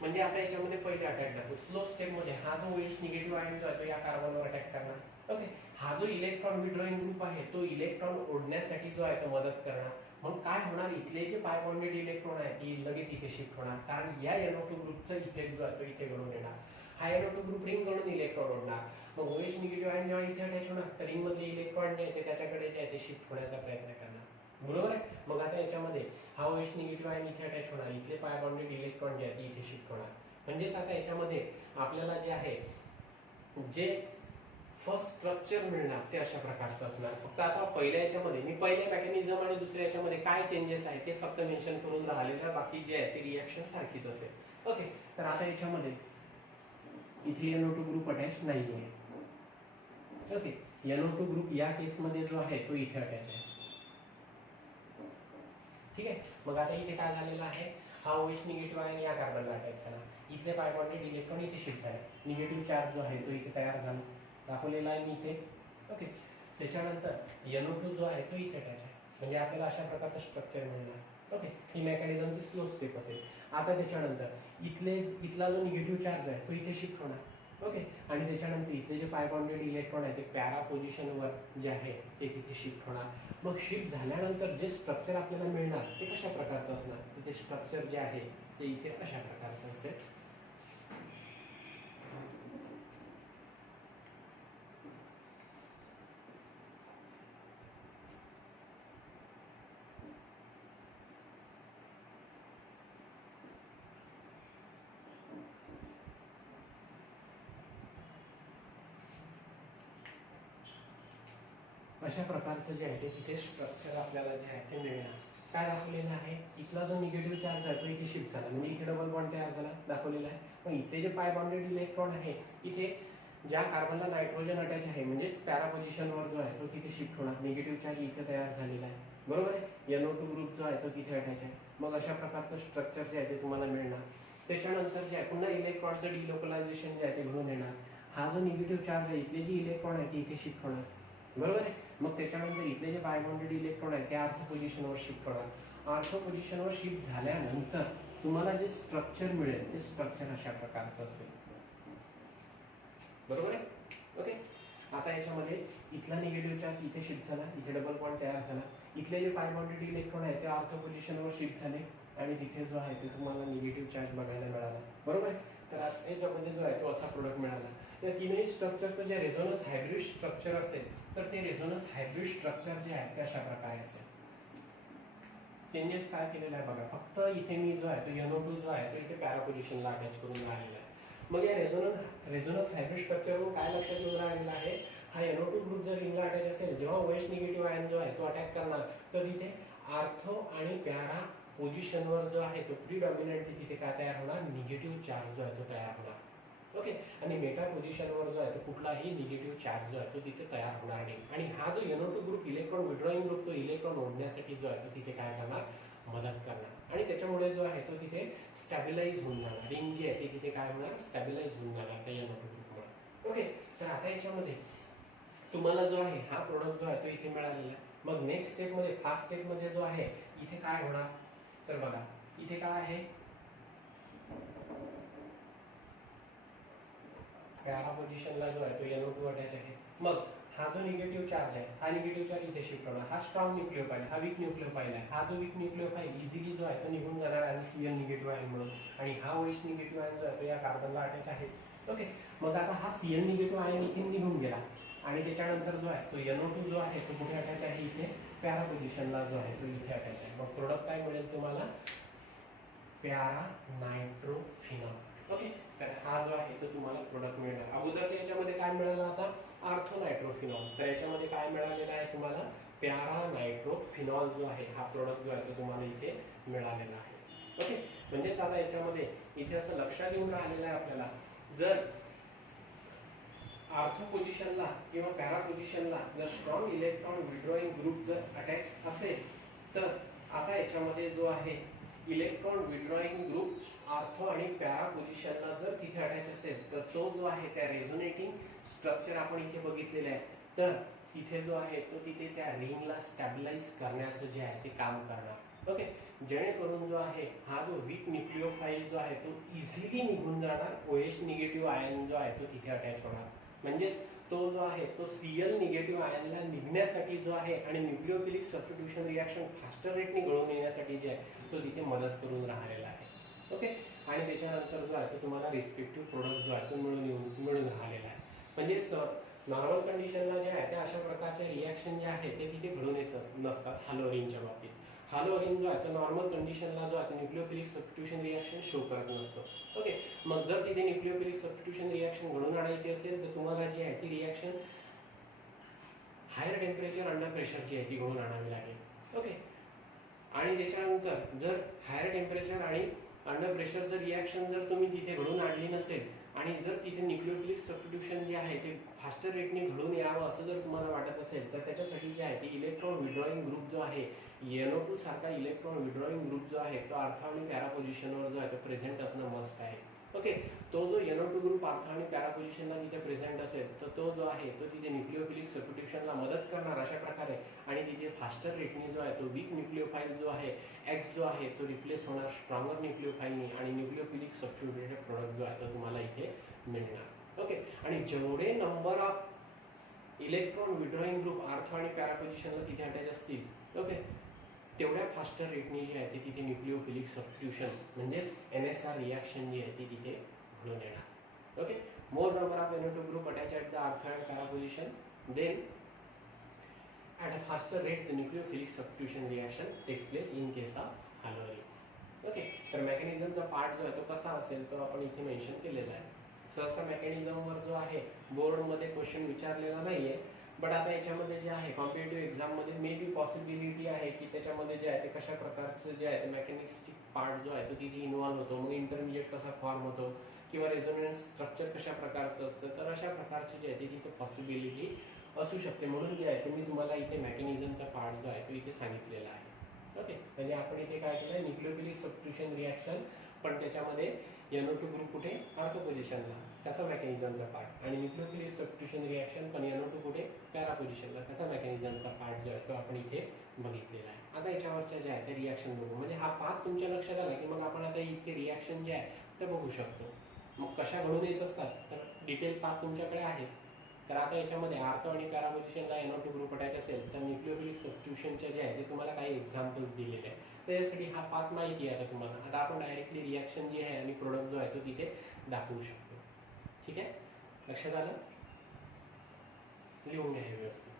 म्हणजे आता याच्यामध्ये पहिले अटॅक दाखवू स्लो स्टेप मध्ये हा जो OH निगेटिव्ह आयन जो आहे तो या कार्बनवर अटॅक करणार. ओके, हा जो इलेक्ट्रॉन विड्रॉइंग ग्रुप आहे तो इलेक्ट्रॉन ओढण्यासाठी जो आहे तो मदत करणार. मग काय होणार इथले जे पाय बॉन्डेड इलेक्ट्रॉन आहे ती लगेच इथे शिफ्ट होणार कारण या NO2 ग्रुपचा इफेक्ट जो आहे तो इथे घडून येणार. हा NO2 ग्रुप रिंग कडून इलेक्ट्रॉन ओढणार. मग OH निगेटिव्ह आयन जेव्हा इथे अटॅच होणार तर रिंग मधले इलेक्ट्रॉन जे आहे ते त्याच्याकडे जे आहे ते शिफ्ट होण्याचा प्रयत्न करणार. बरोबर आहे. मग आता याच्यामध्ये हा OH निगेटिव्ह आयन इथे अटॅच होणार, इथले पाय बॉन्डेड इलेक्ट्रॉन जे आहे ते इथे शिफ्ट होणार. म्हणजेच आता याच्यामध्ये आपल्याला जे आहे जे फर्स्ट स्ट्रक्चर मिळणार ते अशा प्रकारचं असणार. फक्त आता पहिल्या याच्यामध्ये मी पहिल्या मेकॅनिझम आणि दुसऱ्या याच्यामध्ये काय चेंजेस आहे ते फक्त मेन्शन करून राहिलेलं, बाकी जे आहे ते रिॲक्शन सारखीच असेल. ओके, तर आता याच्यामध्ये इथे NO2 ग्रुप अटॅच नाहीये. ओके, NO2 ग्रुप या केसमध्ये जो आहे तो इथे अटॅच आहे. ठीक आहे, मग आता इथे काय झालेलं आहे हा OH निगेटिव्ह आयन या कार्बनला अटॅच झाला, इथले पाय बॉन्डेड इलेक्ट्रॉन इथे शिफ्ट झाले, निगेटिव्ह चार्ज जो आहे तो इथे तयार झाला दाखवलेला आहे मी इथे. ओके, त्याच्यानंतर NO2 जो आहे तो इथे अटॅच आहे म्हणजे आपल्याला अशा प्रकारचं स्ट्रक्चर मिळणार. ओके, ही मेकॅनिझमची स्लो स्टेप असेल. आता त्याच्यानंतर इथला जो निगेटिव्ह चार्ज आहे तो इथे शिफ्ट होणार. ओके, आणि त्याच्यानंतर इथले जे पाय बॉन्डेड इलेक्ट्रॉन आहे ते पॅरा पोझिशनवर जे आहे ते तिथे शिफ्ट होणार. मग शिफ्ट झाल्यानंतर जे स्ट्रक्चर आपल्याला मिळणार ते कशा प्रकारचं असणार, ते स्ट्रक्चर जे आहे ते इथे अशा प्रकारचं असेल. अशा प्रकारचं जे आहे ते तिथे स्ट्रक्चर आपल्याला जे आहे ते मिळणार. काय दाखवलेलं आहे इथला जो निगेटिव्ह चार्ज आहे तो इथे शिफ्ट झाला म्हणजे इथे डबल बॉन्ड तयार झाला दाखवलेला आहे. मग इथे जे पाय बॉन्डेड इलेक्ट्रॉन आहे इथे ज्या कार्बनला नायट्रोजन अटॅच आहे म्हणजेच पॅरा पोझिशनवर जो आहे तो तिथे शिफ्ट होणार, निगेटिव्ह चार्ज इथे तयार झालेला आहे. बरोबर आहे, NO2 ग्रुप जो आहे तो तिथे अटॅच आहे. मग अशा प्रकारचं स्ट्रक्चर जे आहे ते तुम्हाला मिळणार. त्याच्यानंतर जे आहे पुन्हा इलेक्ट्रॉनचं डिलोकलायझेशन जे आहे ते घडून येणार. हा जो निगेटिव्ह चार्ज आहे इथले जे इलेक्ट्रॉन आहे ते इथे शिफ्ट होणार. बरोबर आहे, मग त्याच्यानंतर इथले जे बाय बॉन्डेड इलेक्ट्रॉन आहे ते ऑर्थो पोझिशनवर शिफ्ट होणार. ऑर्थो पोझिशनवर शिफ्ट झाल्यानंतर तुम्हाला जे स्ट्रक्चर मिळेल ते स्ट्रक्चर अशा प्रकारचं असेल. बरोबर आहे. ओके, आता याच्यामध्ये इथला निगेटिव्ह चार्ज इथे शिफ्ट झाला, इथे डबल बॉन्ड तयार झाला, इथले जे पाय बॉन्डेड इलेक्ट्रॉन आहे ते ऑर्थो पोझिशनवर शिफ्ट झाले आणि तिथे जो आहे ते तुम्हाला निगेटिव्ह चार्ज बघायला मिळाला. बरोबर आहे, तर याच्यामध्ये जो आहे तो असा प्रोडक्ट मिळाला. या तीनही स्ट्रक्चरचं जे रेझोनन्स हायब्रिड स्ट्रक्चर असेल तर ते रेझोनन्स हायब्रिड स्ट्रक्चर जे आहे ते अशा प्रकारे असेल. चेंजेस काय केलेला आहे बघा, फक्त इथे मी जो आहे तो NO2 जो आहे तो इथे पॅरा पोझिशनला अटॅच करून राहिलेला आहे. मग या रेझोनन्स हायब्रिड स्ट्रक्चरवरून काय लक्षात येऊन राहिलेलं आहे, हा NO2 ग्रुप जर रिंगला अटॅच असेल जेव्हा OH निगेटिव्ह आयन जो आहे तो अटॅक करणार तर इथे ऑर्थो आणि पॅरा पोझिशनवर जो आहे तो प्रीडॉमिनंटली तिथे काय तयार होणार, निगेटिव्ह चार्ज जो आहे तो तयार होणार. ओके, आणि मेटा पोझिशनवर जो आहे तो कुठलाही निगेटिव्ह चार्ज जो आहे तो तिथे तयार होणार नाही. आणि हा जो NO2 group electron withdrawing group तो इलेक्ट्रॉन ओढण्यासाठी जो आहे तो तिथे काय करणार, मदत करणार आणि त्याच्यामुळे जो आहे तो तिथे स्टॅबिलाइज होऊन जाणार. रिंग जी आहे ती तिथे काय होणार, स्टॅबिलाइज होऊन जाणार त्या NO2 ग्रुपमुळे. ओके, तर आता याच्यामध्ये तुम्हाला जो आहे हा प्रोडक्ट जो आहे तो इथे मिळालेला आहे. मग नेक्स्ट स्टेपमध्ये फास्ट स्टेपमध्ये जो आहे इथे काय होणार तर बघा इथे काय आहे पॅरा पोझिशनला जो आहे तो NO2 अटॅच आहे. मग हा जो निगेटिव्ह चार्ज आहे, हा निगेटिव्ह चार्ज इथे शिफ्ट होणार. हा स्ट्रॉंग न्यूक्लिओफाइल, हा वीक न्यूक्लिओफाइल आहे. हा जो वीक न्यूक्लिओफाइल इझिली जो आहे तो निघून जाणार आहे Cl निगेटिव्ह आयन म्हणून, आणि हा OH निगेटिव्ह आयन जो आहे तो या कार्बनला अटॅच आहेच. ओके, मग आता हा Cl निगेटिव्ह आयन इथे निघून गेला, आणि त्याच्यानंतर जो आहे तो NO2 जो आहे तो कुठे अटॅच आहे, इथे पॅरा पोझिशनला जो आहे तो इथे अटॅच आहे. मग प्रोडक्ट काय मिळेल तुम्हाला, पॅरा नायट्रोफिनॉल. ओके, तर हा जो आहे तो तुम्हाला प्रोडक्ट मिळणार. अगोदरच्या याच्यामध्ये काय मिळालं, आता आर्थो नायट्रोफिनॉल, तर याच्यामध्ये काय मिळालेलं आहे तुम्हाला, पॅरा नायट्रोफिनॉल जो आहे हा प्रोडक्ट जो आहे तो तुम्हाला इथे मिळालेला आहे. ओके, म्हणजेच आता याच्यामध्ये इथे असं लक्षात येऊन राहिलेलं आहे आपल्याला, जर आर्थो पोझिशनला किंवा पॅरा पोझिशनला जर स्ट्रॉंग इलेक्ट्रॉन विड्रॉइंग ग्रुप जर अटॅच असेल, तर आता याच्यामध्ये जो आहे इलेक्ट्रॉन विड्रॉइंग ग्रुप आर्थो आणि पॅरा पोझिशनला जर तिथे अटॅच असेल, तर तो जो आहे त्या रेझोनेटिंग स्ट्रक्चर आपण इथे बघितलेले आहे, तर तिथे जो आहे तो तिथे त्या रिंगला स्टॅबिलाइज करण्याचं जे आहे ते काम करणार. ओके, जेणेकरून जो आहे हा जो वीक न्यूक्लिओफाइल जो आहे तो इझिली निघून जाणार, OH निगेटिव्ह आयन जो आहे तो तिथे अटॅच होणार. म्हणजेच तो जो आहे तो Cl निगेटिव्ह आयनला निघण्यासाठी जो आहे आणि न्यूक्लिओफिलिक सबस्टिट्यूशन रिॲक्शन फास्टर रेटने घडून येण्यासाठी जे आहे तो तिथे मदत करून राहिलेला आहे. ओके, आणि त्याच्यानंतर जो आहे तो तुम्हाला रिस्पेक्टिव्ह प्रोडक्ट जो आहे तो मिळून राहिलेला आहे. म्हणजे नॉर्मल कंडिशनला जे आहे त्या अशा प्रकारचे रिॲक्शन जे आहे ते तिथे घडून येत नसतात हॅलोअरिनच्या बाबतीत. हॅलोअरिन जो आहे तो नॉर्मल कंडिशनला जो आहे न्यूक्लिओफिलिक सबस्टिट्यूशन रिॲक्शन शो करत नसतो. ओके, मग जर तिथे न्यूक्लिओफिलिक सबस्टिट्यूशन रिॲक्शन घडून आणायची असेल, तर तुम्हाला जी आहे ती reaction higher temperature under pressure जी आहे ती घडून आणावी लागेल. ओके, आणि त्याच्यानंतर जर हायर टेम्परेचर आणि अंडर प्रेशर जर रिॲक्शन जर तुम्ही तिथे घडून आणली नसेल, आणि जर तिथे न्यूक्लिओफिलिक सबस्टिट्यूशन जे आहे ते फास्टर रेटने घडून यावं असं जर तुम्हाला वाटत असेल, तर त्याच्यासाठी जे आहे ते इलेक्ट्रॉन विड्रॉइंग ग्रुप जो आहे NO2 सारखा इलेक्ट्रॉन विड्रॉइंग ग्रुप जो आहे तो आर्थो आणि पॅरा पोझिशनवर जो आहे तो प्रेझेंट असणं मस्ट आहे. ओके, तो जो NO2 ग्रुप आर्थो आणि पॅरा पोझिशनला तिथे प्रेझेंट असेल, तर तो जो आहे तो तिथे न्यूक्लिओफिलिक सबस्टिट्यूशनला मदत करणार अशा प्रकारे, आणि तिथे फास्टर रेटने जो आहे तो वीक न्यूक्लिओफाइल जो आहे X जो आहे तो रिप्लेस होणार स्ट्रॉंगर न्यूक्लिओफाइलनी, आणि न्यूक्लिओफिलिक सबस्टिट्यूटेड प्रोडक्ट जो आहे तो तुम्हाला इथे मिळणार. ओके, आणि जेवढे number of electron withdrawing group ortho आणि पॅरा पोझिशनला तिथे अटॅच असतील, ओके, तेवढ्या फास्टर रेटने जे आहे ते तिथे न्यूक्लिओफिलिक सबस्टिट्यूशन म्हणजेच NSR रिॲक्शन जी आहे ती तिथे घडून येणार. Okay, more number of NO2 group attach at the ortho and para position, then at a faster rate the nucleophilic substitution reaction takes place in case of halogen. Okay, तर मेकॅनिझमचा पार्ट जो आहे तो कसा असेल तो आपण इथे मेन्शन केलेला आहे. सहसा मेकॅनिझमवर जो आहे बोर्डमध्ये क्वेश्चन विचारलेला नाहीये, बट आता याच्यामध्ये जे आहे कॉम्पिटेटिव्ह एक्झाममध्ये मे बी पॉसिबिलिटी आहे की त्याच्यामध्ये जे आहे ते कशा प्रकारचं जे आहे ते मेकॅनिक्सटिक पार्ट जो आहे तो तिथे इन्व्हॉल्व होतो, मग इंटरमिजिएट कसा फॉर्म होतो, किंवा रेझोनन्स स्ट्रक्चर कशा प्रकारचं असतं, तर अशा प्रकारचे जे आहे ते तिथे पॉसिबिलिटी असू शकते. म्हणून जे आहे ते मी तुम्हाला इथे मेकॅनिझमचा पार्ट जो आहे तो इथे सांगितलेला आहे. ओके, म्हणजे आपण इथे काय केलं, न्यूक्लिओफिलिक सबस्टिट्यूशन रिॲक्शन, पण त्याच्यामध्ये NO2 ग्रुप कुठे, आर्थो पोझिशनला, त्याचा मेकॅनिझमचा पार्ट, आणि न्यूक्लिओफिलिक सबस्टिट्यूशन रिॲक्शन पण NO2 कुठे, पॅरा पोझिशनला, त्याचा मेकॅनिझमचा पार्ट जो आहे तो आपण इथे बघितलेला आहे. आता याच्यावरच्या जे आहे ते रिॲक्शन बघू, म्हणजे हा पार्ट तुमच्या लक्षात आला की मग आपण आता इथे रिॲक्शन जे आहे ते बघू शकतो. मग कशा घडून येत असतात तर डिटेल पार्ट तुमच्याकडे आहे. तर आता याच्यामध्ये आर्थो आणि पॅरा पोझिशनला NO2 ग्रुप अटॅच असेल, तर न्यूक्लिओफिलिक सबस्टिट्यूशनचे जे आहे ते तुम्हाला काही एक्झाम्पल्स दिलेले आहे. तर यासाठी हा पाथ माहिती आहे आता तुम्हाला. आता आपण डायरेक्टली रिॲक्शन जी आहे आणि प्रोडक्ट जो आहे तो तिथे दाखवू शकतो. ठीक आहे, लक्षात आलं, लिहून घ्या हे व्यवस्थित.